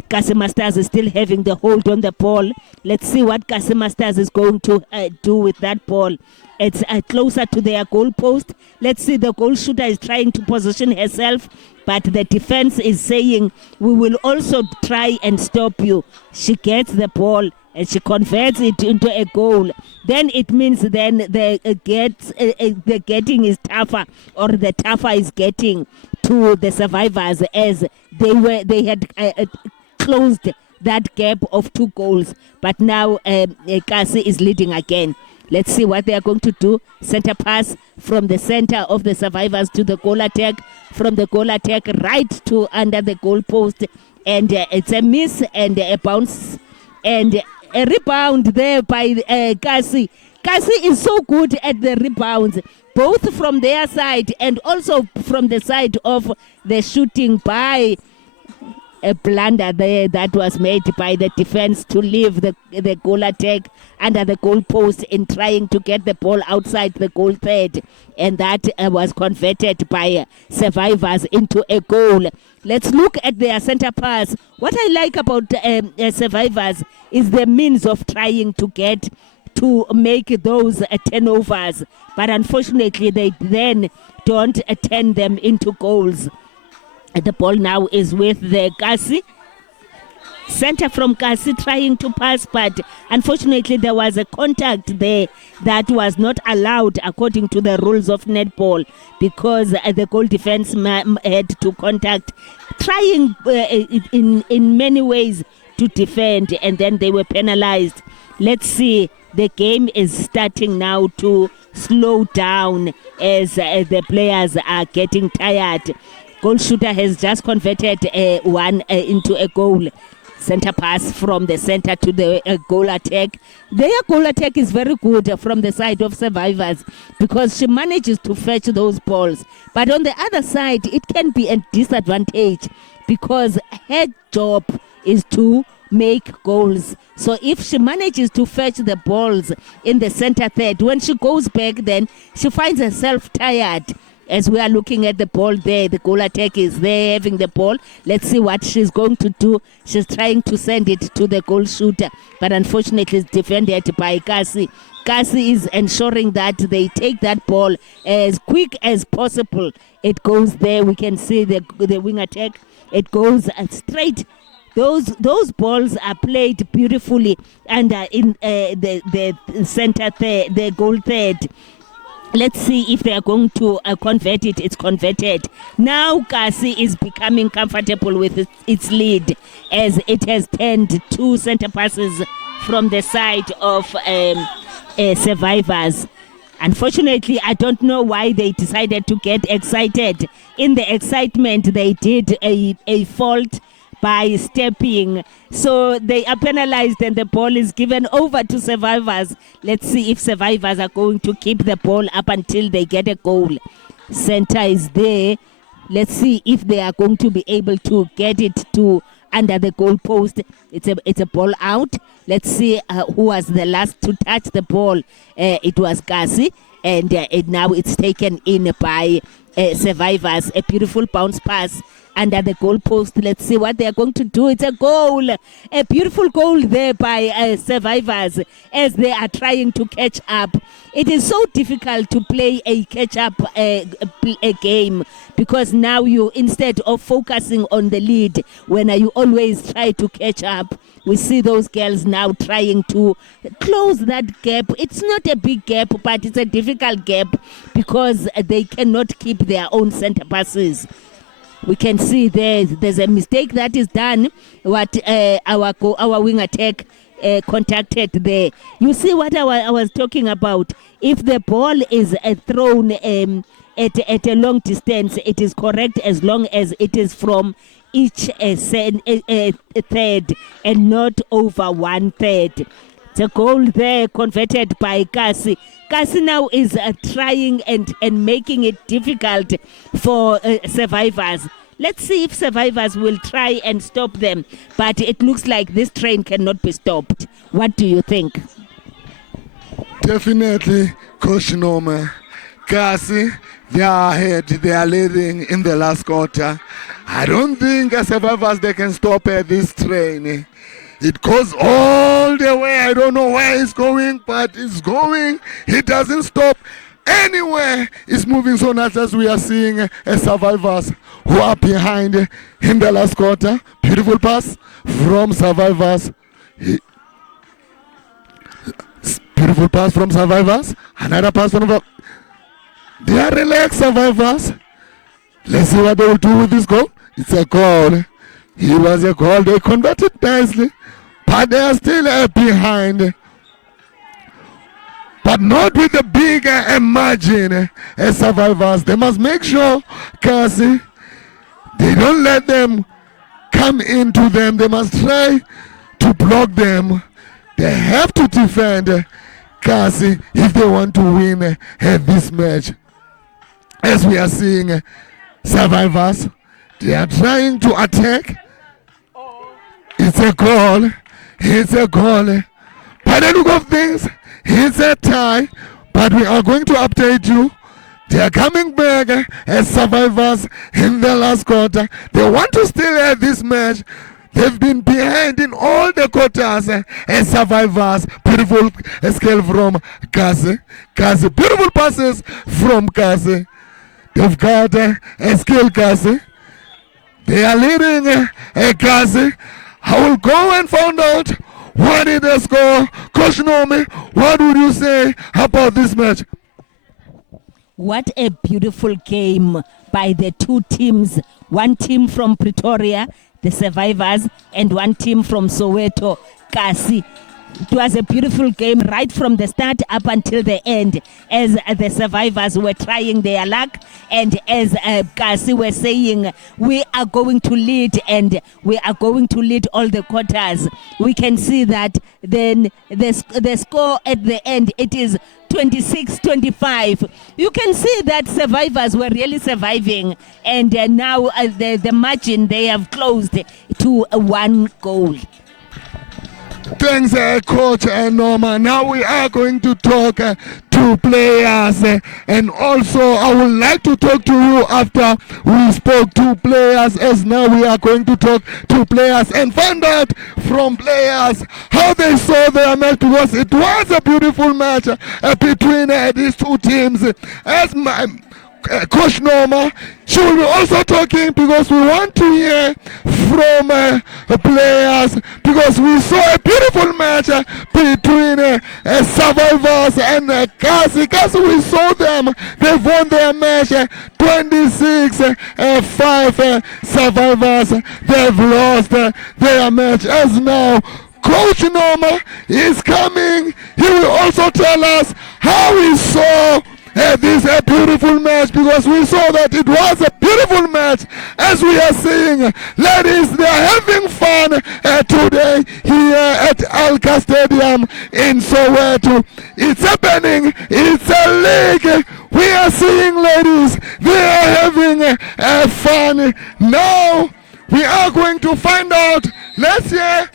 Kasi Masters is still having the hold on the ball. Let's see what Kasi Masters is going to do with that ball. It's closer to their goal post. Let's see, the goal shooter is trying to position herself, but the defense is saying, we will also try and stop you. She gets the ball and she converts it into a goal. Then it means then the getting is tougher, or the tougher is getting to the survivors, as they had closed that gap of 2 goals. But now Kasi is leading again. Let's see what they are going to do. Center pass from the center of the survivors to the goal attack. From the goal attack right to under the goal post. And it's a miss and a bounce. And a rebound there by Kasi. Kasi is so good at the rebounds, both from their side and also from the side of the shooting by a blunder there that was made by the defense to leave the goal attack under the goal post in trying to get the ball outside the goal third, and that was converted by survivors into a goal. Let's look at their center pass. What I like about survivors is the means of trying to get to make those turnovers, but unfortunately they then don't turn them into goals. The ball now is with the Kasi. Center from Kasi trying to pass, but unfortunately there was a contact there that was not allowed according to the rules of netball, because the goal defense had to contact, trying in many ways to defend, and then they were penalized. Let's see, the game is starting now to slow down as the players are getting tired. Goal shooter has just converted one into a goal. Center pass from the center to the goal attack. Their goal attack is very good from the side of Survivors, because she manages to fetch those balls. But on the other side, it can be a disadvantage, because her job is to make goals. So if she manages to fetch the balls in the center third, when she goes back, then she finds herself tired. As we are looking at the ball there, the goal attack is there having the ball. Let's see what she's going to do. She's trying to send it to the goal shooter, but unfortunately it's defended by Kasi. Kasi is ensuring that they take that ball as quick as possible. It goes there. We can see the wing attack. It goes straight. Those balls are played beautifully under in the center third, the goal third. Let's see if they are going to convert it. It's converted. Now Kasi is becoming comfortable with its lead, as it has turned 2 center passes from the side of Survivors. Unfortunately, I don't know why they decided to get excited. In the excitement, they did a fault by stepping. So they are penalized and the ball is given over to Survivors. Let's see if Survivors are going to keep the ball up until they get a goal. Center is there. Let's see if they are going to be able to get it to under the goal post. It's a ball out. Let's see who was the last to touch the ball. It was Kasi, and now it's taken in by Survivors. A beautiful bounce pass under the goal post. Let's see what they are going to do. It's a goal. A beautiful goal there by Survivors as they are trying to catch up. It is so difficult to play a catch-up a game, because now you, instead of focusing on the lead, when you always try to catch up, we see those girls now trying to close that gap. It's not a big gap, but it's a difficult gap, because they cannot keep their own center passes. We can see there's a mistake that is done. What our wing attack contacted there. You see what I was talking about. If the ball is thrown at a long distance, it is correct as long as it is from each third and not over 1/3. The goal there converted by Kasi. Kasi now is trying and making it difficult for Survivors. Let's see if Survivors will try and stop them. But it looks like this train cannot be stopped. What do you think? Definitely, Coach Norma. Kasi, they are ahead. They are leading in the last quarter. I don't think as Survivors they can stop this train. It goes all the way. I don't know where it's going, but it's going. It doesn't stop anywhere. It's moving so much as we are seeing Survivors who are behind in the last quarter. Beautiful pass from Survivors. Beautiful pass from Survivors. Another pass from they are relaxed Survivors. Let's see what they will do with this goal. It's a goal. It was a goal. They converted nicely, but they are still behind. But not with the big margin as Survivors. They must make sure, Kasi, they don't let them come into them. They must try to block them. They have to defend Kasi if they want to win this match. As we are seeing Survivors, they are trying to attack. It's a goal. It's a goal. By the look of things, it's a tie. But we are going to update you. They are coming back as Survivors in the last quarter. They want to still this match. They've been behind in all the quarters as Survivors. Beautiful skill from Kasi. Kasi. Beautiful passes from Kasi. They've got a skill Kasi. They are leading Kasi. I will go and find out what it is score. Coach Nomi, what would you say about this match? What a beautiful game by the two teams. One team from Pretoria, the Survivors, and one team from Soweto, Kasi. It was a beautiful game right from the start up until the end, as the Survivors were trying their luck, and as Kasi were saying, we are going to lead and we are going to lead all the quarters. We can see that then the score at the end, it is 26-25. You can see that Survivors were really surviving, and now the margin they have closed to 1 goal. Thanks, Coach Norma. Now we are going to talk to players, and also I would like to talk to you after we spoke to players, as now we are going to talk to players and find out from players how they saw their match, because it was a beautiful match between these two teams. As my Coach Norma, she will be also talking, because we want to hear from players, because we saw a beautiful match between Survivors and Kasi. Kasi, we saw them, they won their match 26-5. Survivors, they've lost their match. As now Coach Norma is coming, he will also tell us how he saw this a beautiful match, because we saw that it was a beautiful match. As we are seeing, ladies, they are having fun today here at Elka Stadium in Soweto. It's happening, it's a league. We are seeing, ladies, they are having fun. Now we are going to find out. Let's hear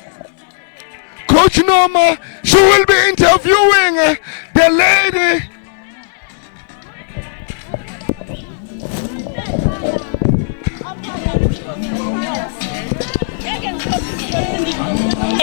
Coach Norma. She will be interviewing the lady.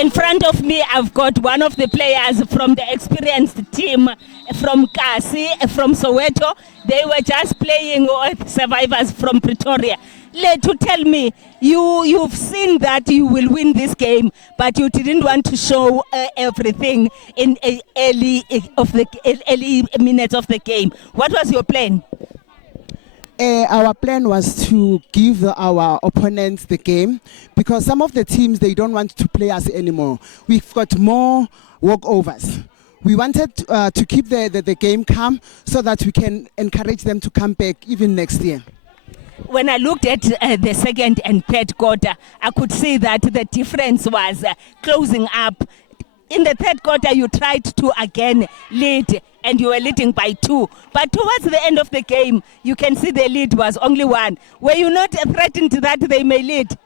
In front of me, I've got one of the players from the experienced team from Kasi, from Soweto. They were just playing with Survivors from Pretoria. To tell me, you've seen that you will win this game, but you didn't want to show everything in early minutes of the game. What was your plan? Our plan was to give our opponents the game, because some of the teams, they don't want to play us anymore. We've got more walkovers. We wanted to keep the game calm, so that we can encourage them to come back even next year. When I looked at the second and third quarter, I could see that the difference was closing up. In the third quarter, you tried to again lead, and you were leading by 2. But towards the end of the game, you can see the lead was only 1. Were you not threatened that they may lead?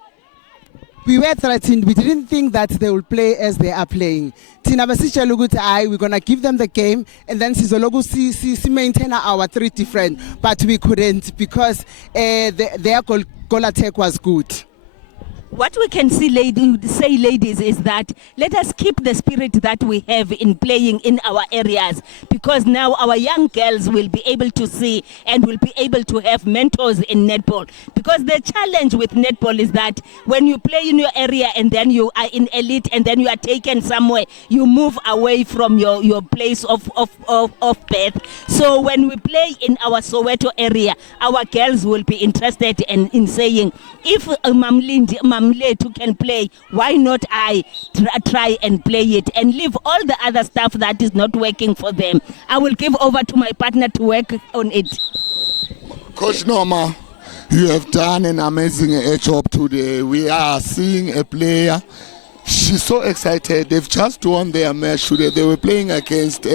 We were threatened. We didn't think that they will play as they are playing. We're going to give them the game, and then si maintain our 3 different. But we couldn't, because their goal attack was good. What we can see, ladies, is that let us keep the spirit that we have in playing in our areas, because now our young girls will be able to see and will be able to have mentors in netball. Because the challenge with netball is that when you play in your area and then you are in elite and then you are taken somewhere, you move away from your place of birth. So when we play in our Soweto area, our girls will be interested in saying, if Mamletu can play, why not I try and play it and leave all the other stuff that is not working for them. I will give over to my partner to work on it. Coach Norma, you have done an amazing job today. We are seeing a player. She's so excited. They've just won their match today. They were playing against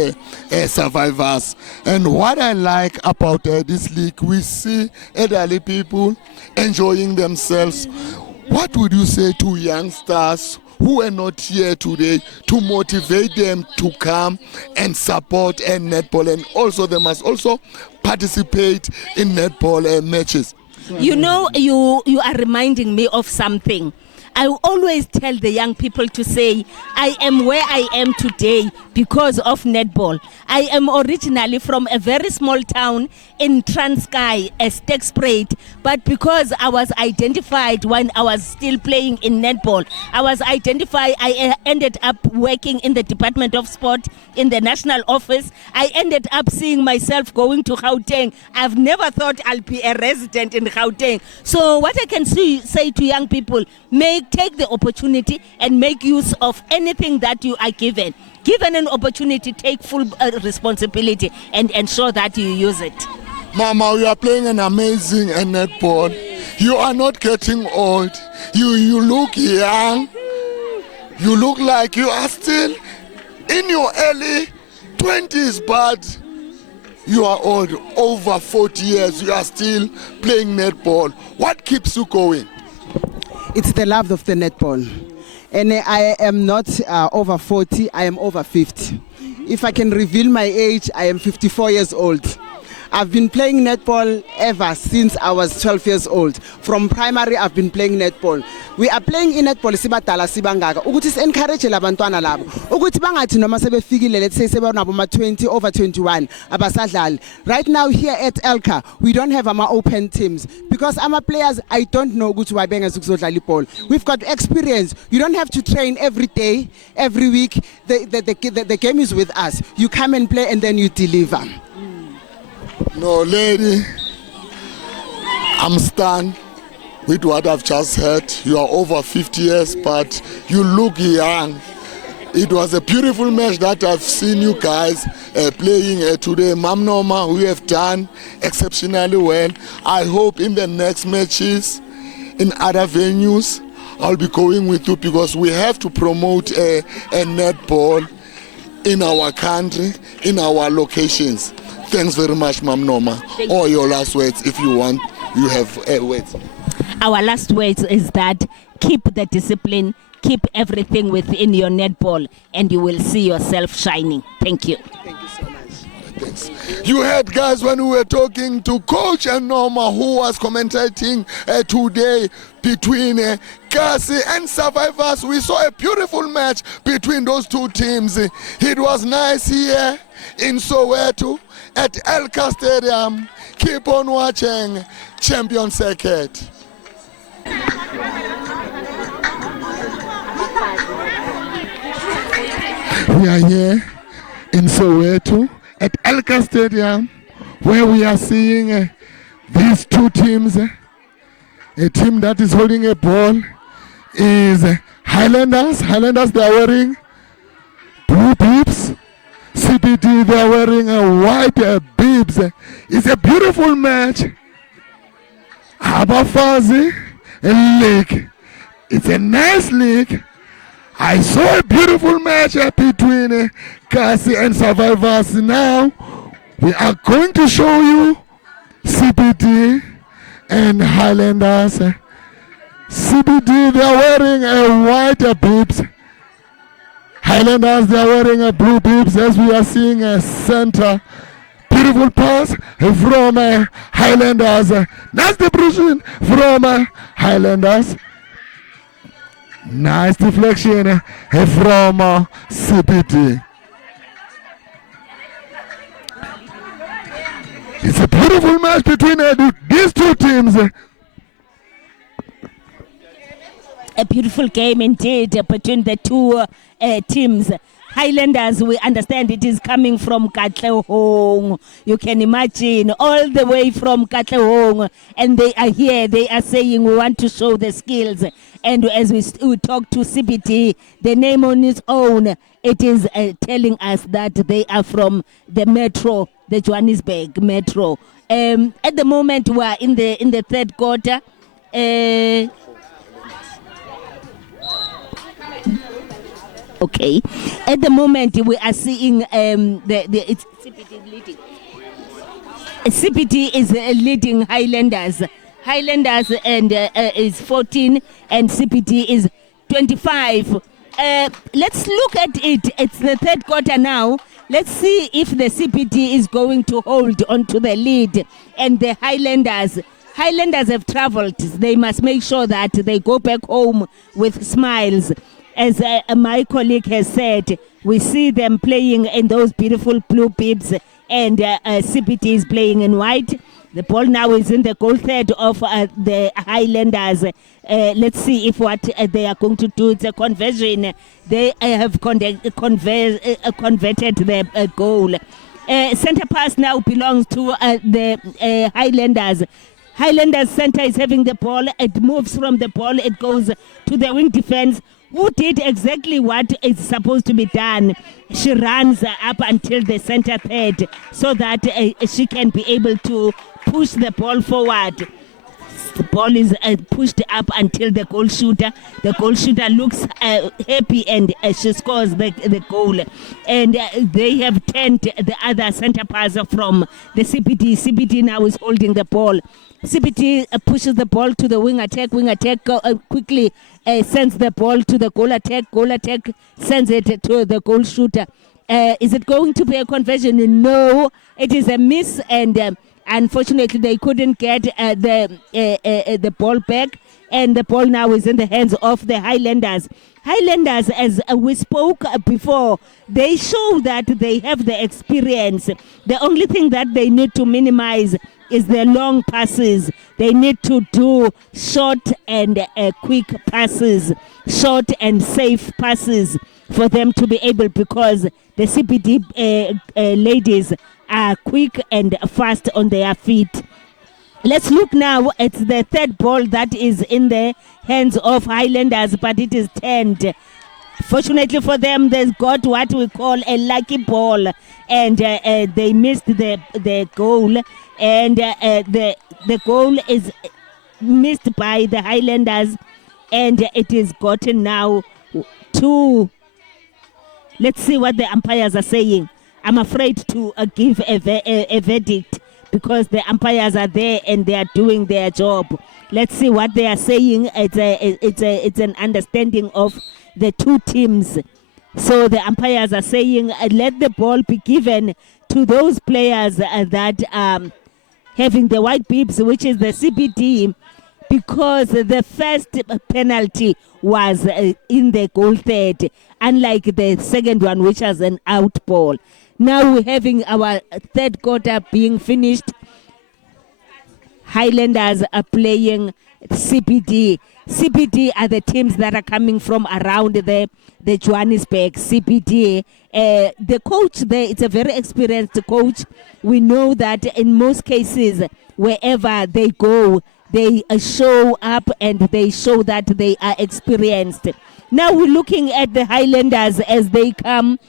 Survivors. And what I like about this league, we see elderly people enjoying themselves. What would you say to youngsters who are not here today to motivate them to come and support netball, and also they must also participate in netball matches? You know, you are reminding me of something. I always tell the young people to say, I am where I am today because of netball. I am originally from a very small town in Transkei, a Stegspruit, but because I was identified when I was still playing in netball, I ended up working in the Department of Sport in the national office. I ended up seeing myself going to Gauteng. I've never thought I'll be a resident in Gauteng. So what I can say to young people, take the opportunity and make use of anything that you are given. Given an opportunity, take full responsibility and ensure that you use it. Mama, you are playing an amazing netball. You are not getting old. You look young. You look like you are still in your early 20s, but you are old. Over 40 years, you are still playing netball. What keeps you going? It's the love of the netball. And I am not over 40, I am over 50. If I can reveal my age, I am 54 years old. I've been playing netball ever since I was 12 years old. From primary, I've been playing netball. We are playing in netball sibadala sibangaka. Ukuthi is encourage labantwana labo. Ukuthi bangathi noma sebefikile, let's say sebenabo 20 over 21 abasadlali. Right now here at Elka, we don't have ama open teams because our players, I don't know ukuthi why bengazi ukuzodlala iball. We've got experience. You don't have to train every day, every week. The game is with us. You come and play and then you deliver. No, lady, I'm stunned with what I've just heard. You are over 50 years, but you look young. It was a beautiful match that I've seen you guys playing today. Mam Noma, who have done exceptionally well. I hope in the next matches, in other venues, I'll be going with you because we have to promote a netball in our country, in our locations. Thanks very much, Mam Noma. Or your last words, if you want, you have words. Our last words is that keep the discipline, keep everything within your netball, and you will see yourself shining. Thank you. Thank you so much. Thanks. You heard, guys, when we were talking to Coach and Norma, who was commentating today between Kasi and Survivors. We saw a beautiful match between those two teams. It was nice here in Soweto at Elka Stadium. Keep on watching Champion Circuit. We are here in Soweto at Elka Stadium, where we are seeing these two teams. A team that is holding a ball is Highlanders. Highlanders, they are wearing blue bibs. CBD, they are wearing white bibs. It's a beautiful match. Abafazi League. It's a nice league. I saw a beautiful match between Kasi and Survivors. Now we are going to show you CBD and Highlanders. CBD, they are wearing white bibs. Highlanders, they are wearing blue bibs, as we are seeing a center. Beautiful pass from Highlanders. Nice deflection from Highlanders. Nice deflection from CBD. It's a beautiful match between these two teams. A beautiful game indeed between the two teams. Highlanders, we understand it is coming from Katlehong. You can imagine, all the way from Katlehong, and they are here. They are saying we want to show the skills. And as we talk to CBT, the name on its own, it is telling us that they are from the metro, the Johannesburg metro. At the moment, we are in the third quarter. Okay. At the moment, we are seeing it's CPT leading. CPT is leading Highlanders. Highlanders and is 14 and CPT is 25. Let's look at it. It's the third quarter now. Let's see if the CPT is going to hold on to the lead and the Highlanders Highlanders have traveled. They must make sure that they go back home with smiles. As my colleague has said, we see them playing in those beautiful blue bibs, and CPT is playing in white. The ball now is in the goal third of the Highlanders. Let's see if what they are going to do. It's a conversion. They have converted the goal. Center pass now belongs to the Highlanders. Highlanders center is having the ball. It moves from the ball. It goes to the wing defense, who did exactly what is supposed to be done. She runs up until the center third so that she can be able to push the ball forward. The ball is pushed up until the goal shooter. The goal shooter looks happy, and she scores the goal. And they have turned the other center pass from the CPT. CPT now is holding the ball. CPT pushes the ball to the wing attack. Wing attack quickly sends the ball to the goal attack. Goal attack sends it to the goal shooter. Is it going to be a conversion? No, it is a miss, and unfortunately they couldn't get the ball back, and the ball now is in the hands of the Highlanders. Highlanders, as we spoke before, they show that they have the experience. The only thing that they need to minimize is the long passes. They need to do short and quick passes, short and safe passes for them to be able, because the CPD ladies are quick and fast on their feet. Let's look now at the third ball that is in the hands of Highlanders, but it is turned. Fortunately for them, they've got what we call a lucky ball, and they missed the goal, and the goal is missed by the Highlanders, and it is gotten now to. Let's see what the umpires are saying. I'm afraid to give a verdict, because the umpires are there and they are doing their job. Let's see what they are saying. It's an understanding of the two teams. So the umpires are saying, let the ball be given to those players that having the white bibs, which is the CPT, because the first penalty was in the goal third, unlike the second one, which was an out ball. Now we're having our third quarter being finished. Highlanders are playing CPD. CPD are the teams that are coming from around the Johannesburg. CPD, the coach there, it's a very experienced coach. We know that in most cases, wherever they go, they show up and they show that they are experienced. Now we're looking at the Highlanders as they come,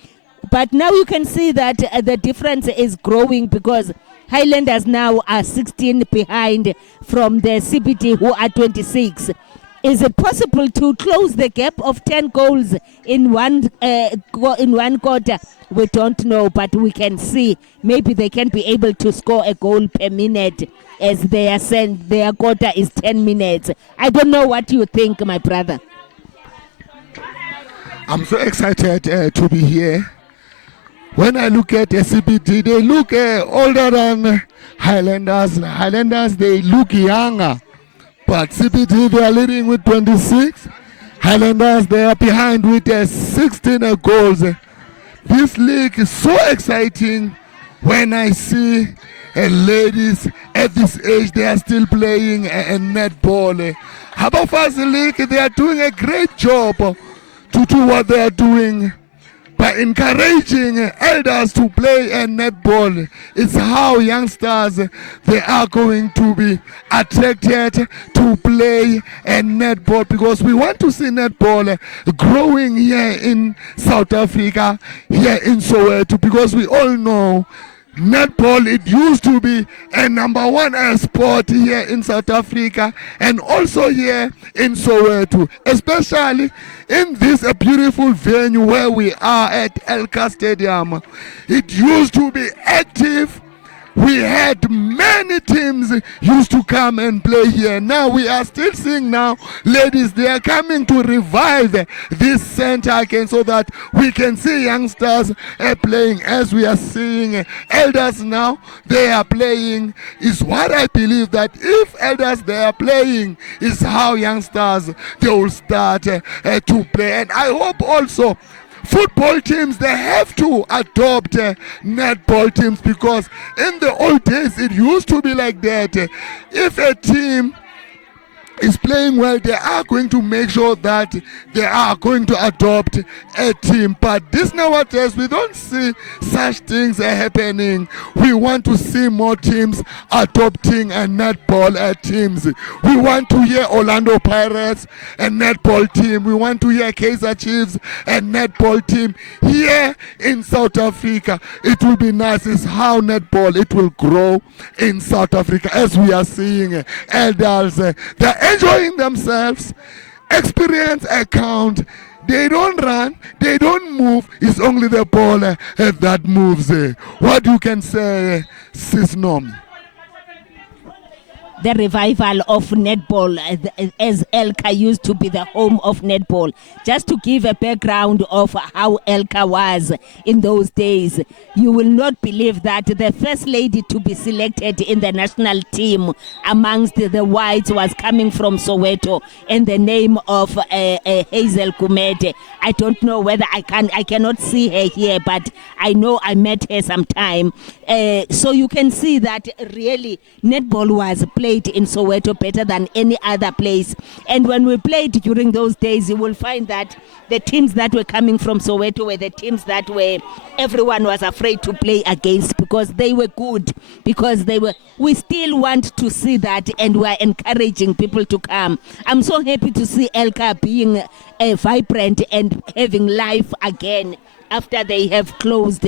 but now you can see that the difference is growing, because Highlanders now are 16 behind from the CPT, who are 26. Is it possible to close the gap of 10 goals in one quarter? We don't know, but we can see maybe they can be able to score a goal per minute, as their quarter is 10 minutes. I don't know what you think, my brother. I'm so excited to be here. When I look at CPT, they look older than Highlanders. Highlanders, they look younger. But CPT, they are leading with 26. Highlanders, they are behind with 16 goals. This league is so exciting when I see ladies at this age, they are still playing netball. Habafazi League, they are doing a great job to do what they are doing by encouraging elders to play netball. It's how youngsters, they are going to be attracted to play netball, because we want to see netball growing here in South Africa, here in Soweto, because we all know netball, it used to be a number one sport here in South Africa, and also here in Soweto, especially in this beautiful venue where we are at Elka Stadium. It used to be active we had many teams used to come and play here. Now we are still seeing now, ladies, they are coming to revive this center again so that we can see youngsters playing as we are seeing elders now. They are playing is what I believe that if elders they are playing is how youngsters they will start to play. And I hope also football teams they have to adopt netball teams, because in the old days it used to be like that. If a team is playing well, they are going to make sure that they are going to adopt a team. But this nowadays, we don't see such things happening. We want to see more teams adopting a netball teams. We want to hear Orlando Pirates, a netball team. We want to hear Kaizer Chiefs, a netball team. Here in South Africa, it will be nice. It's how netball, it will grow in South Africa, as we are seeing elders. They're enjoying themselves. Experience account. They don't run, they don't move. It's only the ball that moves. What you can say, Sis Nom? The revival of netball, as Elka used to be the home of netball. Just to give a background of how Elka was in those days, you will not believe that the first lady to be selected in the national team amongst the whites was coming from Soweto, and the name of Hazel Kumete. I don't know whether I cannot see her here, but I know I met her sometime. So you can see that really netball was played in Soweto better than any other place. And when we played during those days, you will find that the teams that were coming from Soweto were the teams that were everyone was afraid to play against, because they were good, because we still want to see that, and we are encouraging people to come. I'm so happy to see Elka being vibrant and having life again after they have closed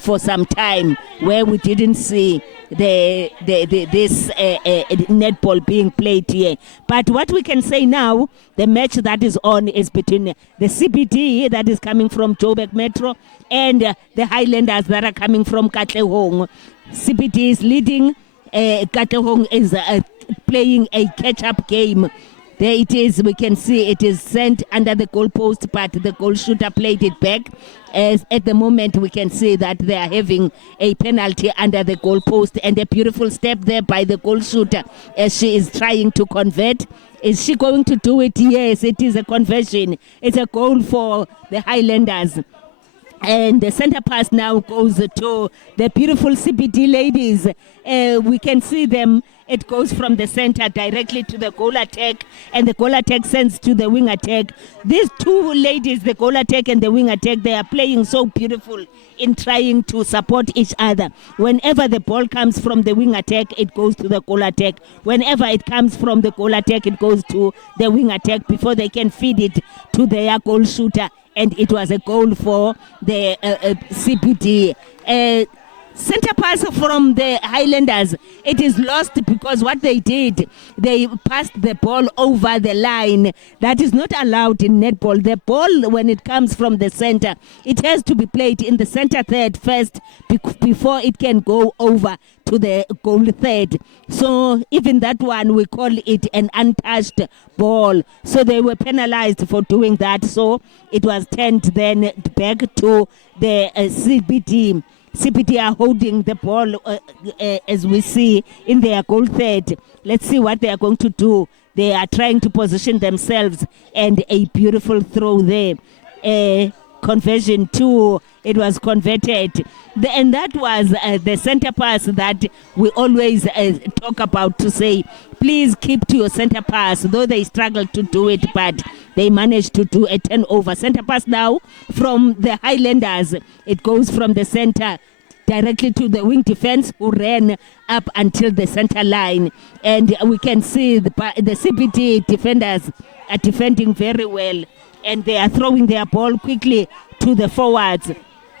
for some time, where we didn't see this netball being played here. But what we can say now, the match that is on is between the CBD that is coming from Joburg Metro and the Highlanders that are coming from Katlehong. CBD is leading. Katlehong is playing a catch-up game. There it is. We can see it is sent under the goalpost, but the goal shooter played it back. As at the moment, we can see that they are having a penalty under the goalpost, and a beautiful step there by the goal shooter as she is trying to convert. Is she going to do it? Yes, it is a conversion. It's a goal for the Highlanders. And the center pass now goes to the beautiful CBD ladies. We can see them. It goes from the center directly to the goal attack, and the goal attack sends to the wing attack. These two ladies, the goal attack and the wing attack, they are playing so beautiful in trying to support each other. Whenever the ball comes from the wing attack, it goes to the goal attack. Whenever it comes from the goal attack, it goes to the wing attack before they can feed it to their goal shooter. And it was a goal for the CBD. Center pass from the Highlanders, it is lost because what they did, they passed the ball over the line. That is not allowed in netball. The ball, when it comes from the center, it has to be played in the center third first before it can go over to the goal third. So even that one, we call it an untouched ball. So they were penalized for doing that. So it was turned then back to the CBD. CBD are holding the ball as we see in their goal third. Let's see what they are going to do. They are trying to position themselves, and a beautiful throw there. Conversion 2, it was converted. And that was the center pass that we always talk about, to say, please keep to your center pass. Though they struggled to do it, but they managed to do a turnover. Center pass now from the Highlanders. It goes from the center directly to the wing defense, who ran up until the center line. And we can see the CBD defenders are defending very well, and they are throwing their ball quickly to the forwards.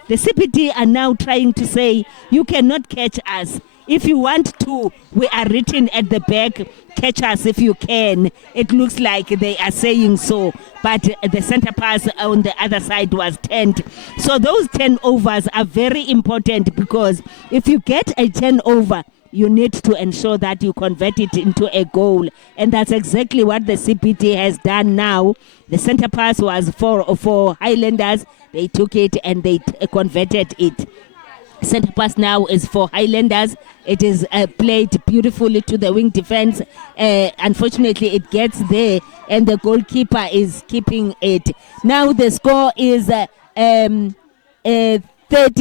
The CBD are now trying to say, you cannot catch us. If you want to, we are written at the back, catch us if you can. It looks like they are saying so, but the center pass on the other side was 10. So those 10 overs are very important, because if you get a 10 over, you need to ensure that you convert it into a goal. And that's exactly what the CPT has done now. The center pass was for Highlanders. They took it and they converted it. Center pass now is for Highlanders. It is played beautifully to the wing defense. Unfortunately, it gets there and the goalkeeper is keeping it. Now the score is 30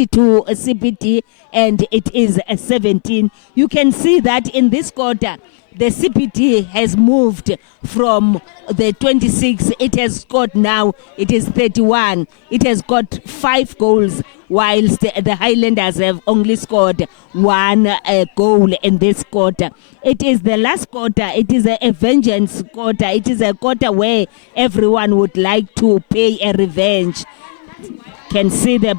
to CPT and it is 17. You can see that in this quarter, the CPT has moved from the 26. It has scored now. It is 31. It has got 5 goals, whilst the Highlanders have only scored 1 goal in this quarter. It is the last quarter. It is a vengeance quarter. It is a quarter where everyone would like to pay a revenge. Can see the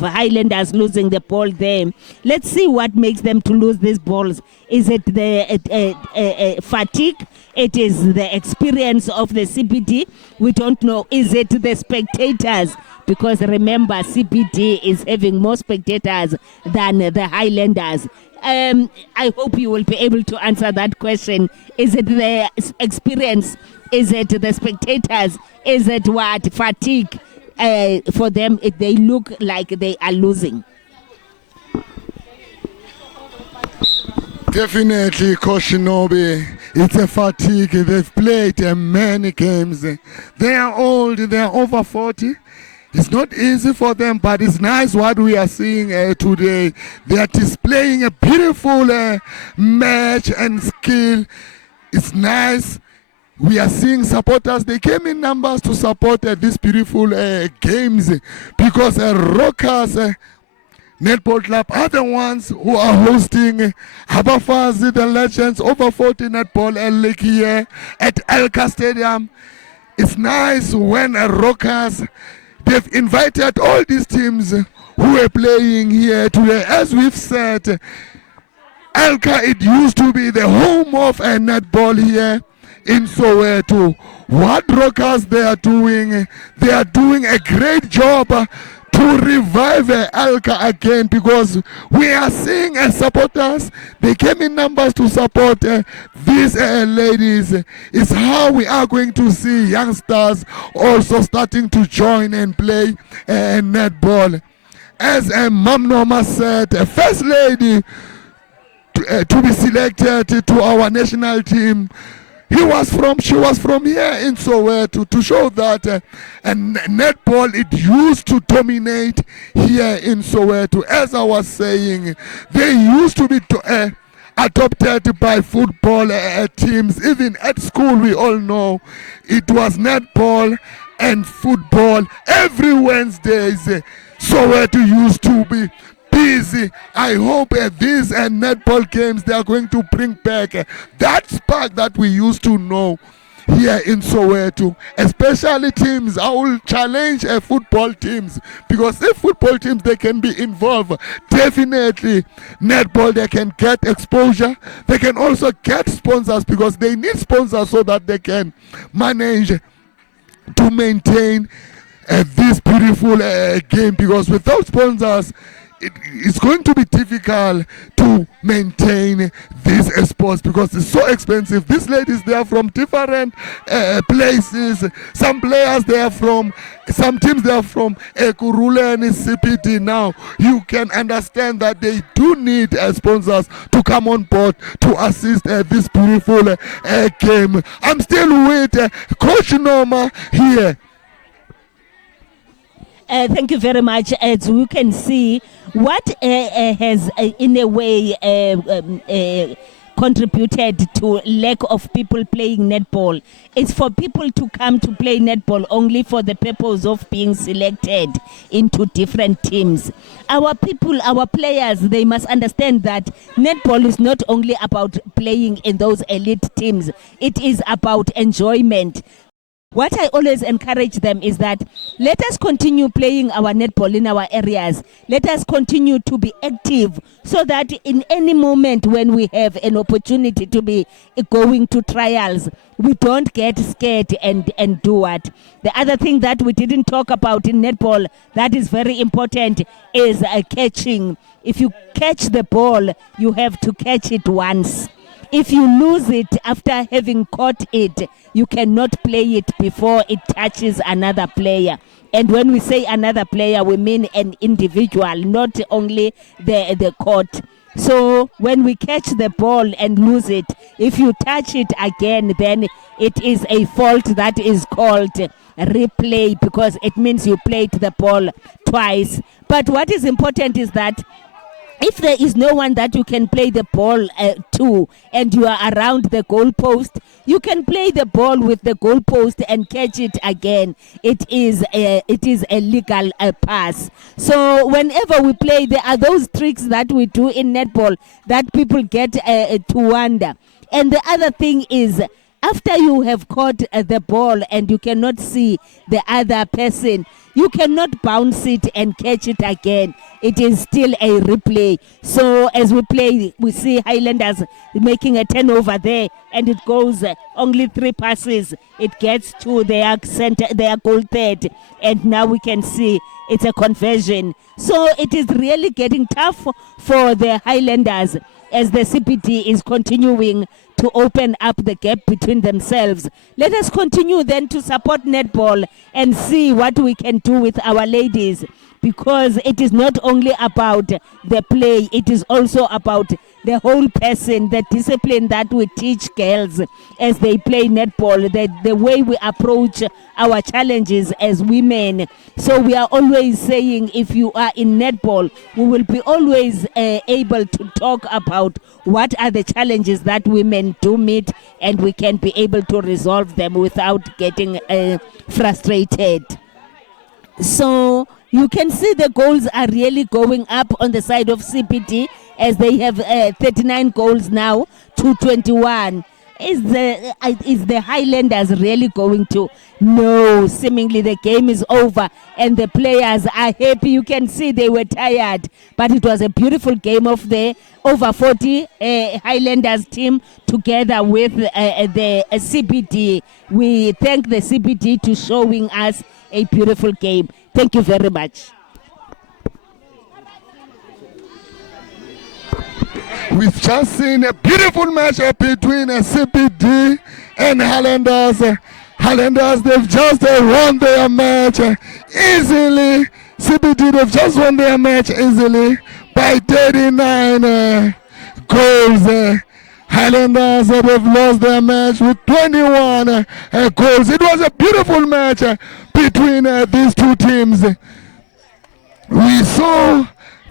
Highlanders losing the ball there. Let's see what makes them to lose these balls. Is it the fatigue? It is the experience of the CPT. We don't know. Is it the spectators? Because remember, CPT is having more spectators than the Highlanders. I hope you will be able to answer that question. Is it the experience? Is it the spectators? Is it what? Fatigue? For them, they look like they are losing. Definitely, Coach Shinobi, it's a fatigue. They've played many games. They are old, they are over 40. It's not easy for them, but it's nice what we are seeing today. They are displaying a beautiful match and skill. It's nice. We are seeing supporters. They came in numbers to support these beautiful games, because Rockers Netball Club are the ones who are hosting Habafazi, the Legends over 40 Netball League here at Elka Stadium. It's nice when Rockers, they've invited all these teams who are playing here today. As we've said, Elka, it used to be the home of netball here in Soweto. What Rockers they are doing a great job to revive Elka again, because we are seeing supporters. They came in numbers to support these ladies. It's how we are going to see youngsters also starting to join and play netball. As Mam Noma said, First Lady to be selected to our national team. She was from here in Soweto, to show that netball, it used to dominate here in Soweto. As I was saying, they used to be adopted by football teams. Even at school, we all know it was netball and football every Wednesdays. Soweto used to be busy. I hope these netball games, they are going to bring back that spark that we used to know here in Soweto, especially teams. I will challenge football teams, because if football teams, they can be involved, definitely netball, they can get exposure. They can also get sponsors, because they need sponsors so that they can manage to maintain this beautiful game, because without sponsors, it's going to be difficult to maintain these sports, because it's so expensive. These ladies, they are from different places. Some players, they are from, some teams, they are from Ekurhule and CPT. Now, you can understand that they do need sponsors to come on board to assist this beautiful game. I'm still with Coach Noma here. Thank you very much. As we can see, what has in a way contributed to lack of people playing netball is for people to come to play netball only for the purpose of being selected into different teams. Our people, our players, they must understand that netball is not only about playing in those elite teams. It is about enjoyment. What I always encourage them is that let us continue playing our netball in our areas. Let us continue to be active so that in any moment when we have an opportunity to be going to trials, we don't get scared and do what. The other thing that we didn't talk about in netball that is very important is catching. If you catch the ball, you have to catch it once. If you lose it after having caught it, you cannot play it before it touches another player. And when we say another player, we mean an individual, not only the court. So when we catch the ball and lose it, if you touch it again, then it is a fault that is called replay, because it means you played the ball twice. But what is important is that if there is no one that you can play the ball to, and you are around the goalpost, you can play the ball with the goalpost and catch it again. It is a legal pass. So whenever we play, there are those tricks that we do in netball that people get to wonder. And the other thing is, after you have caught the ball and you cannot see the other person, you cannot bounce it and catch it again. It is still a replay. So as we play, we see Highlanders making a turnover there, and it goes only 3 passes. It gets to their center, their goal third, and now we can see it's a conversion. So it is really getting tough for the Highlanders as the CPD is continuing to open up the gap between themselves. Let us continue then to support netball and see what we can do with our ladies, because it is not only about the play, it is also about the whole person, the discipline that we teach girls as they play netball, the way we approach our challenges as women. So we are always saying, if you are in netball, we will be always able to talk about what are the challenges that women do meet, and we can be able to resolve them without getting frustrated. So you can see the goals are really going up on the side of CPD, as they have 39 goals now to 21. Is the Highlanders really going to? No, seemingly the game is over and the players are happy. You can see they were tired, but it was a beautiful game of the over 40 Highlanders team together with the CPD. We thank the CPD to showing us a beautiful game. Thank you very much. We've just seen a beautiful matchup between CPD and Highlanders. Highlanders, they've just won their match easily. CPD, they've just won their match easily by 39 goals. Highlanders, they've lost their match with 21 goals. It was a beautiful match between these two teams. We saw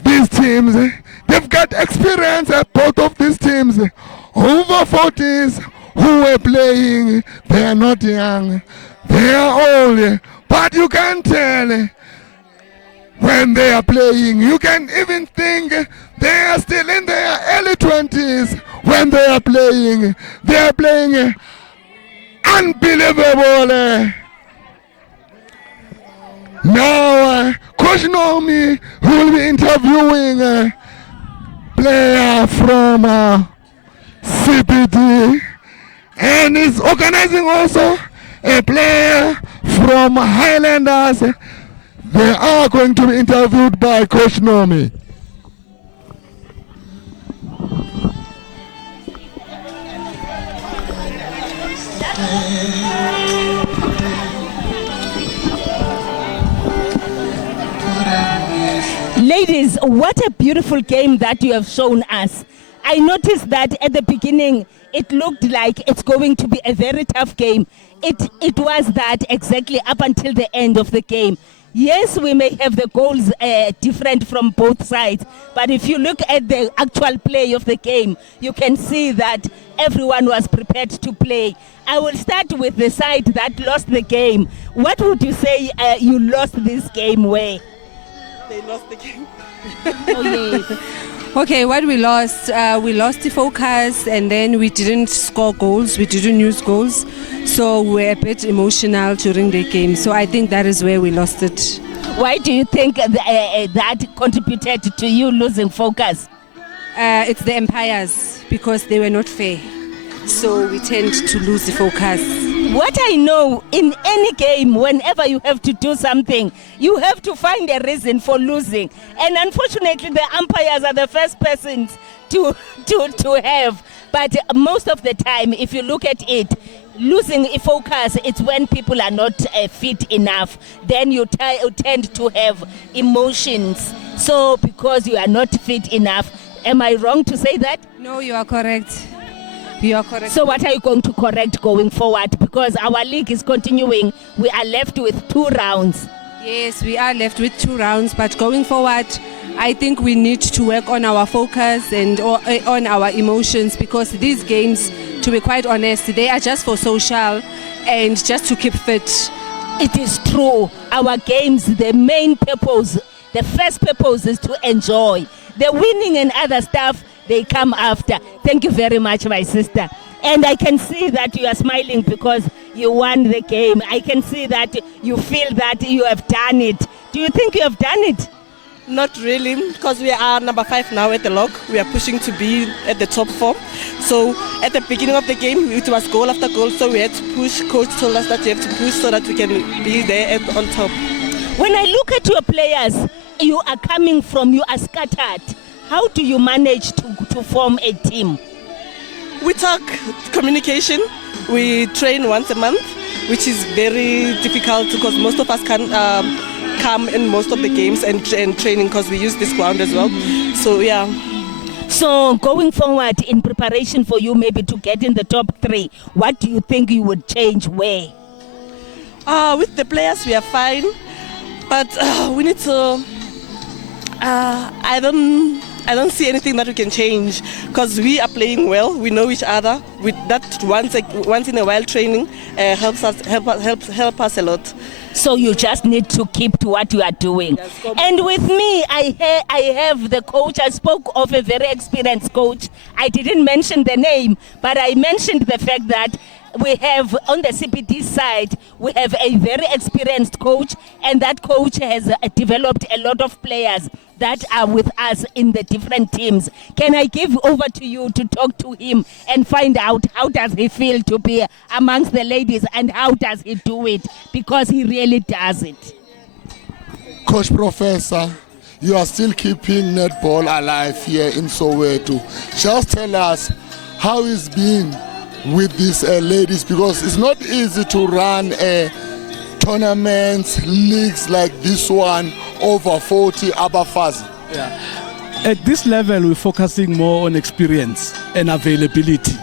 these teams. They've got experience at both of these teams. Over 40s who were playing. They are not young. They are old. But you can tell when they are playing. You can even think they are still in their early 20s when they are playing. They are playing unbelievable. Now, Coach Naomi will be interviewing player from CPD, and is organizing also a player from Highlanders. They are going to be interviewed by Coach Naomi. Ladies, what a beautiful game that you have shown us. I noticed that at the beginning, it looked like it's going to be a very tough game. It was that exactly up until the end of the game. Yes, we may have the goals different from both sides, but if you look at the actual play of the game, you can see that everyone was prepared to play. I will start with the side that lost the game. What would you say you lost this game where? They lost the game. Oh, yes. Okay, what we lost the focus, and then we didn't score goals, we didn't use goals, so we were a bit emotional during the game. So I think that is where we lost it. Why do you think that contributed to you losing focus? It's the umpires, because they were not fair. So we tend to lose the focus. What I know, in any game, whenever you have to do something, you have to find a reason for losing. And unfortunately, the umpires are the first persons to have. But most of the time, if you look at it, losing focus, it's when people are not fit enough. Then you tend to have emotions. So because you are not fit enough, am I wrong to say that? No, you are correct. You are correct. So what are you going to correct going forward? Because our league is continuing. We are left with 2 rounds. Yes, we are left with 2 rounds, but going forward, I think we need to work on our focus and on our emotions, because these games, to be quite honest, they are just for social and just to keep fit. It is true. Our games, the main purpose, the first purpose is to enjoy. The winning and other stuff, they come after. Thank you very much, my sister. And I can see that you are smiling because you won the game. I can see that you feel that you have done it. Do you think you have done it? Not really, because we are number 5 now at the log. We are pushing to be at the top 4. So at the beginning of the game, it was goal after goal, so we had to push. Coach told us that you have to push so that we can be there on top. When I look at your players, you are coming from, you are scattered. How do you manage to form a team? We talk communication. We train once a month, which is very difficult because most of us can't come in most of the games and training because we use this ground as well. So yeah. So going forward in preparation for you maybe to get in the top 3, what do you think you would change where? With the players we are fine, but we need to. I don't see anything that we can change because we are playing well. We know each other. With that once in a while training helps us a lot. So you just need to keep to what you are doing. Yes, and with me, I have the coach. I spoke of a very experienced coach. I didn't mention the name, but I mentioned the fact that we have on the CPD side, we have a very experienced coach, and that coach has developed a lot of players that are with us in the different teams. Can I give over to you to talk to him and find out how does he feel to be amongst the ladies and how does he do it? Because he really does it. Coach Professor, you are still keeping netball alive here in Soweto. Just tell us how it's been with these ladies, because it's not easy to run tournaments, leagues like this one, over 40 abafas. Yeah. At this level, we're focusing more on experience and availability.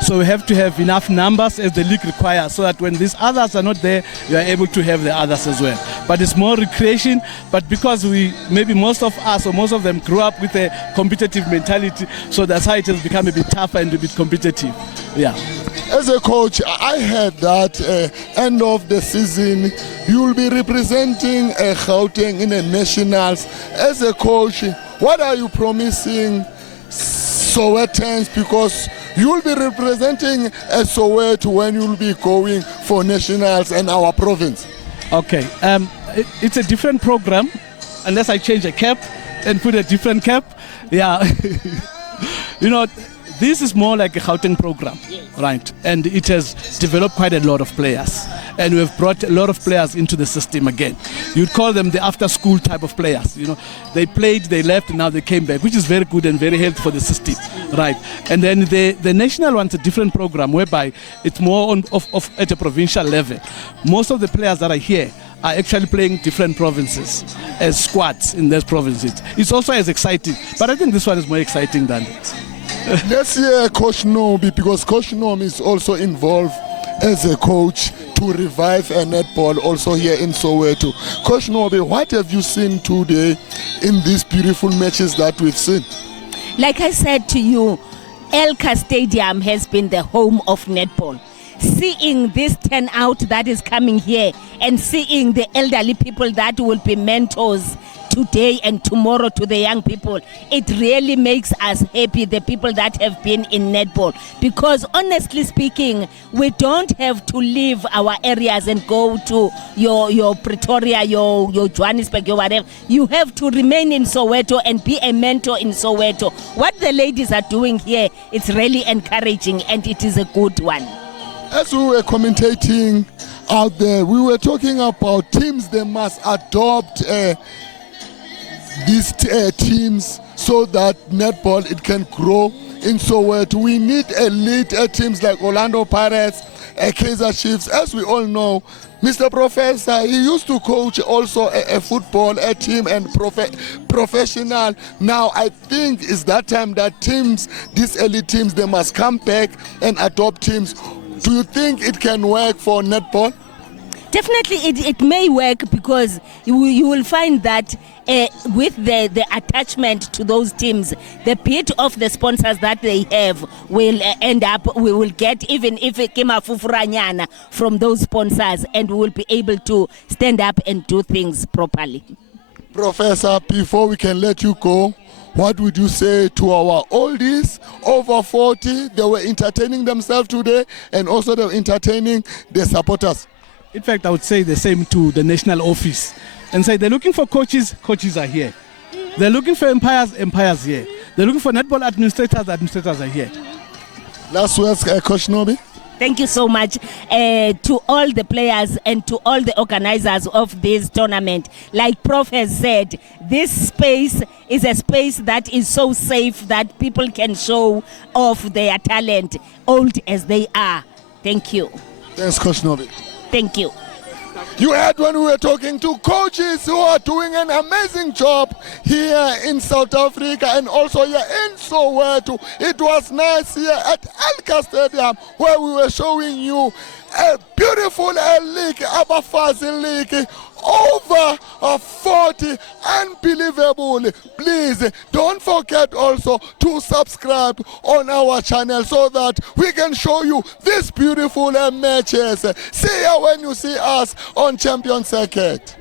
So we have to have enough numbers as the league requires so that when these others are not there, you are able to have the others as well. But it's more recreation, but because maybe most of us or most of them grew up with a competitive mentality, so that's how it has become a bit tougher and a bit competitive. Yeah. As a coach, I heard that end of the season, you will be representing Gauteng in the nationals. As a coach, what are you promising Sowetans, because you will be representing Soweto when you will be going for nationals in our province? Okay, it's a different program, unless I change a cap and put a different cap. Yeah, you know, this is more like a Gauteng program, right? And it has developed quite a lot of players. And we've brought a lot of players into the system again. You'd call them the after-school type of players. You know, they played, they left, and now they came back, which is very good and very helpful for the system, right? And then the national one's a different program whereby it's more at a provincial level. Most of the players that are here are actually playing different provinces as squads in those provinces. It's also as exciting, but I think this one is more exciting than it. Let's hear Coach Nobi, because Coach Nobi is also involved as a coach to revive a netball also here in Soweto. Coach Nobi, what have you seen today in these beautiful matches that we've seen? Like I said to you, Elka Stadium has been the home of netball. Seeing this turnout that is coming here and seeing the elderly people that will be mentors today and tomorrow to the young people. It really makes us happy, the people that have been in netball, because honestly speaking, we don't have to leave our areas and go to your Pretoria, your Johannesburg, your whatever. You have to remain in Soweto and be a mentor in Soweto. What the ladies are doing here, it's really encouraging, and it is a good one. As we were commentating out there, we were talking about teams. They must adopt these teams so that netball, it can grow in Soweto. We need elite teams like Orlando Pirates, Kaizer Chiefs. As we all know, Mr. Professor, he used to coach also a football team and professional. Now I think it's that time that teams, these elite teams, they must come back and adopt teams. Do you think it can work for netball? Definitely it may work, because you will find that with the attachment to those teams, the bit of the sponsors that they have will end up, we will get, even if it came a fufuranyana from those sponsors, and we will be able to stand up and do things properly. Professor, before we can let you go, what would you say to our oldies over 40? They were entertaining themselves today, and also they were entertaining their supporters. In fact, I would say the same to the national office and say they're looking for coaches, coaches are here. They're looking for empires, empires here. They're looking for netball administrators, administrators are here. Last words, Coach Nobi. Thank you so much to all the players and to all the organizers of this tournament. Like Prof has said, this space is a space that is so safe that people can show off their talent, old as they are. Thank you. Thanks, Coach Nobi. Thank you. You heard when we were talking to coaches who are doing an amazing job here in South Africa and also here in Soweto. It was nice here at Elka Stadium where we were showing you a beautiful league, Abafazi League, over 40, unbelievable. Please don't forget also to subscribe on our channel so that we can show you these beautiful matches. See you when you see us on Champion Circuit.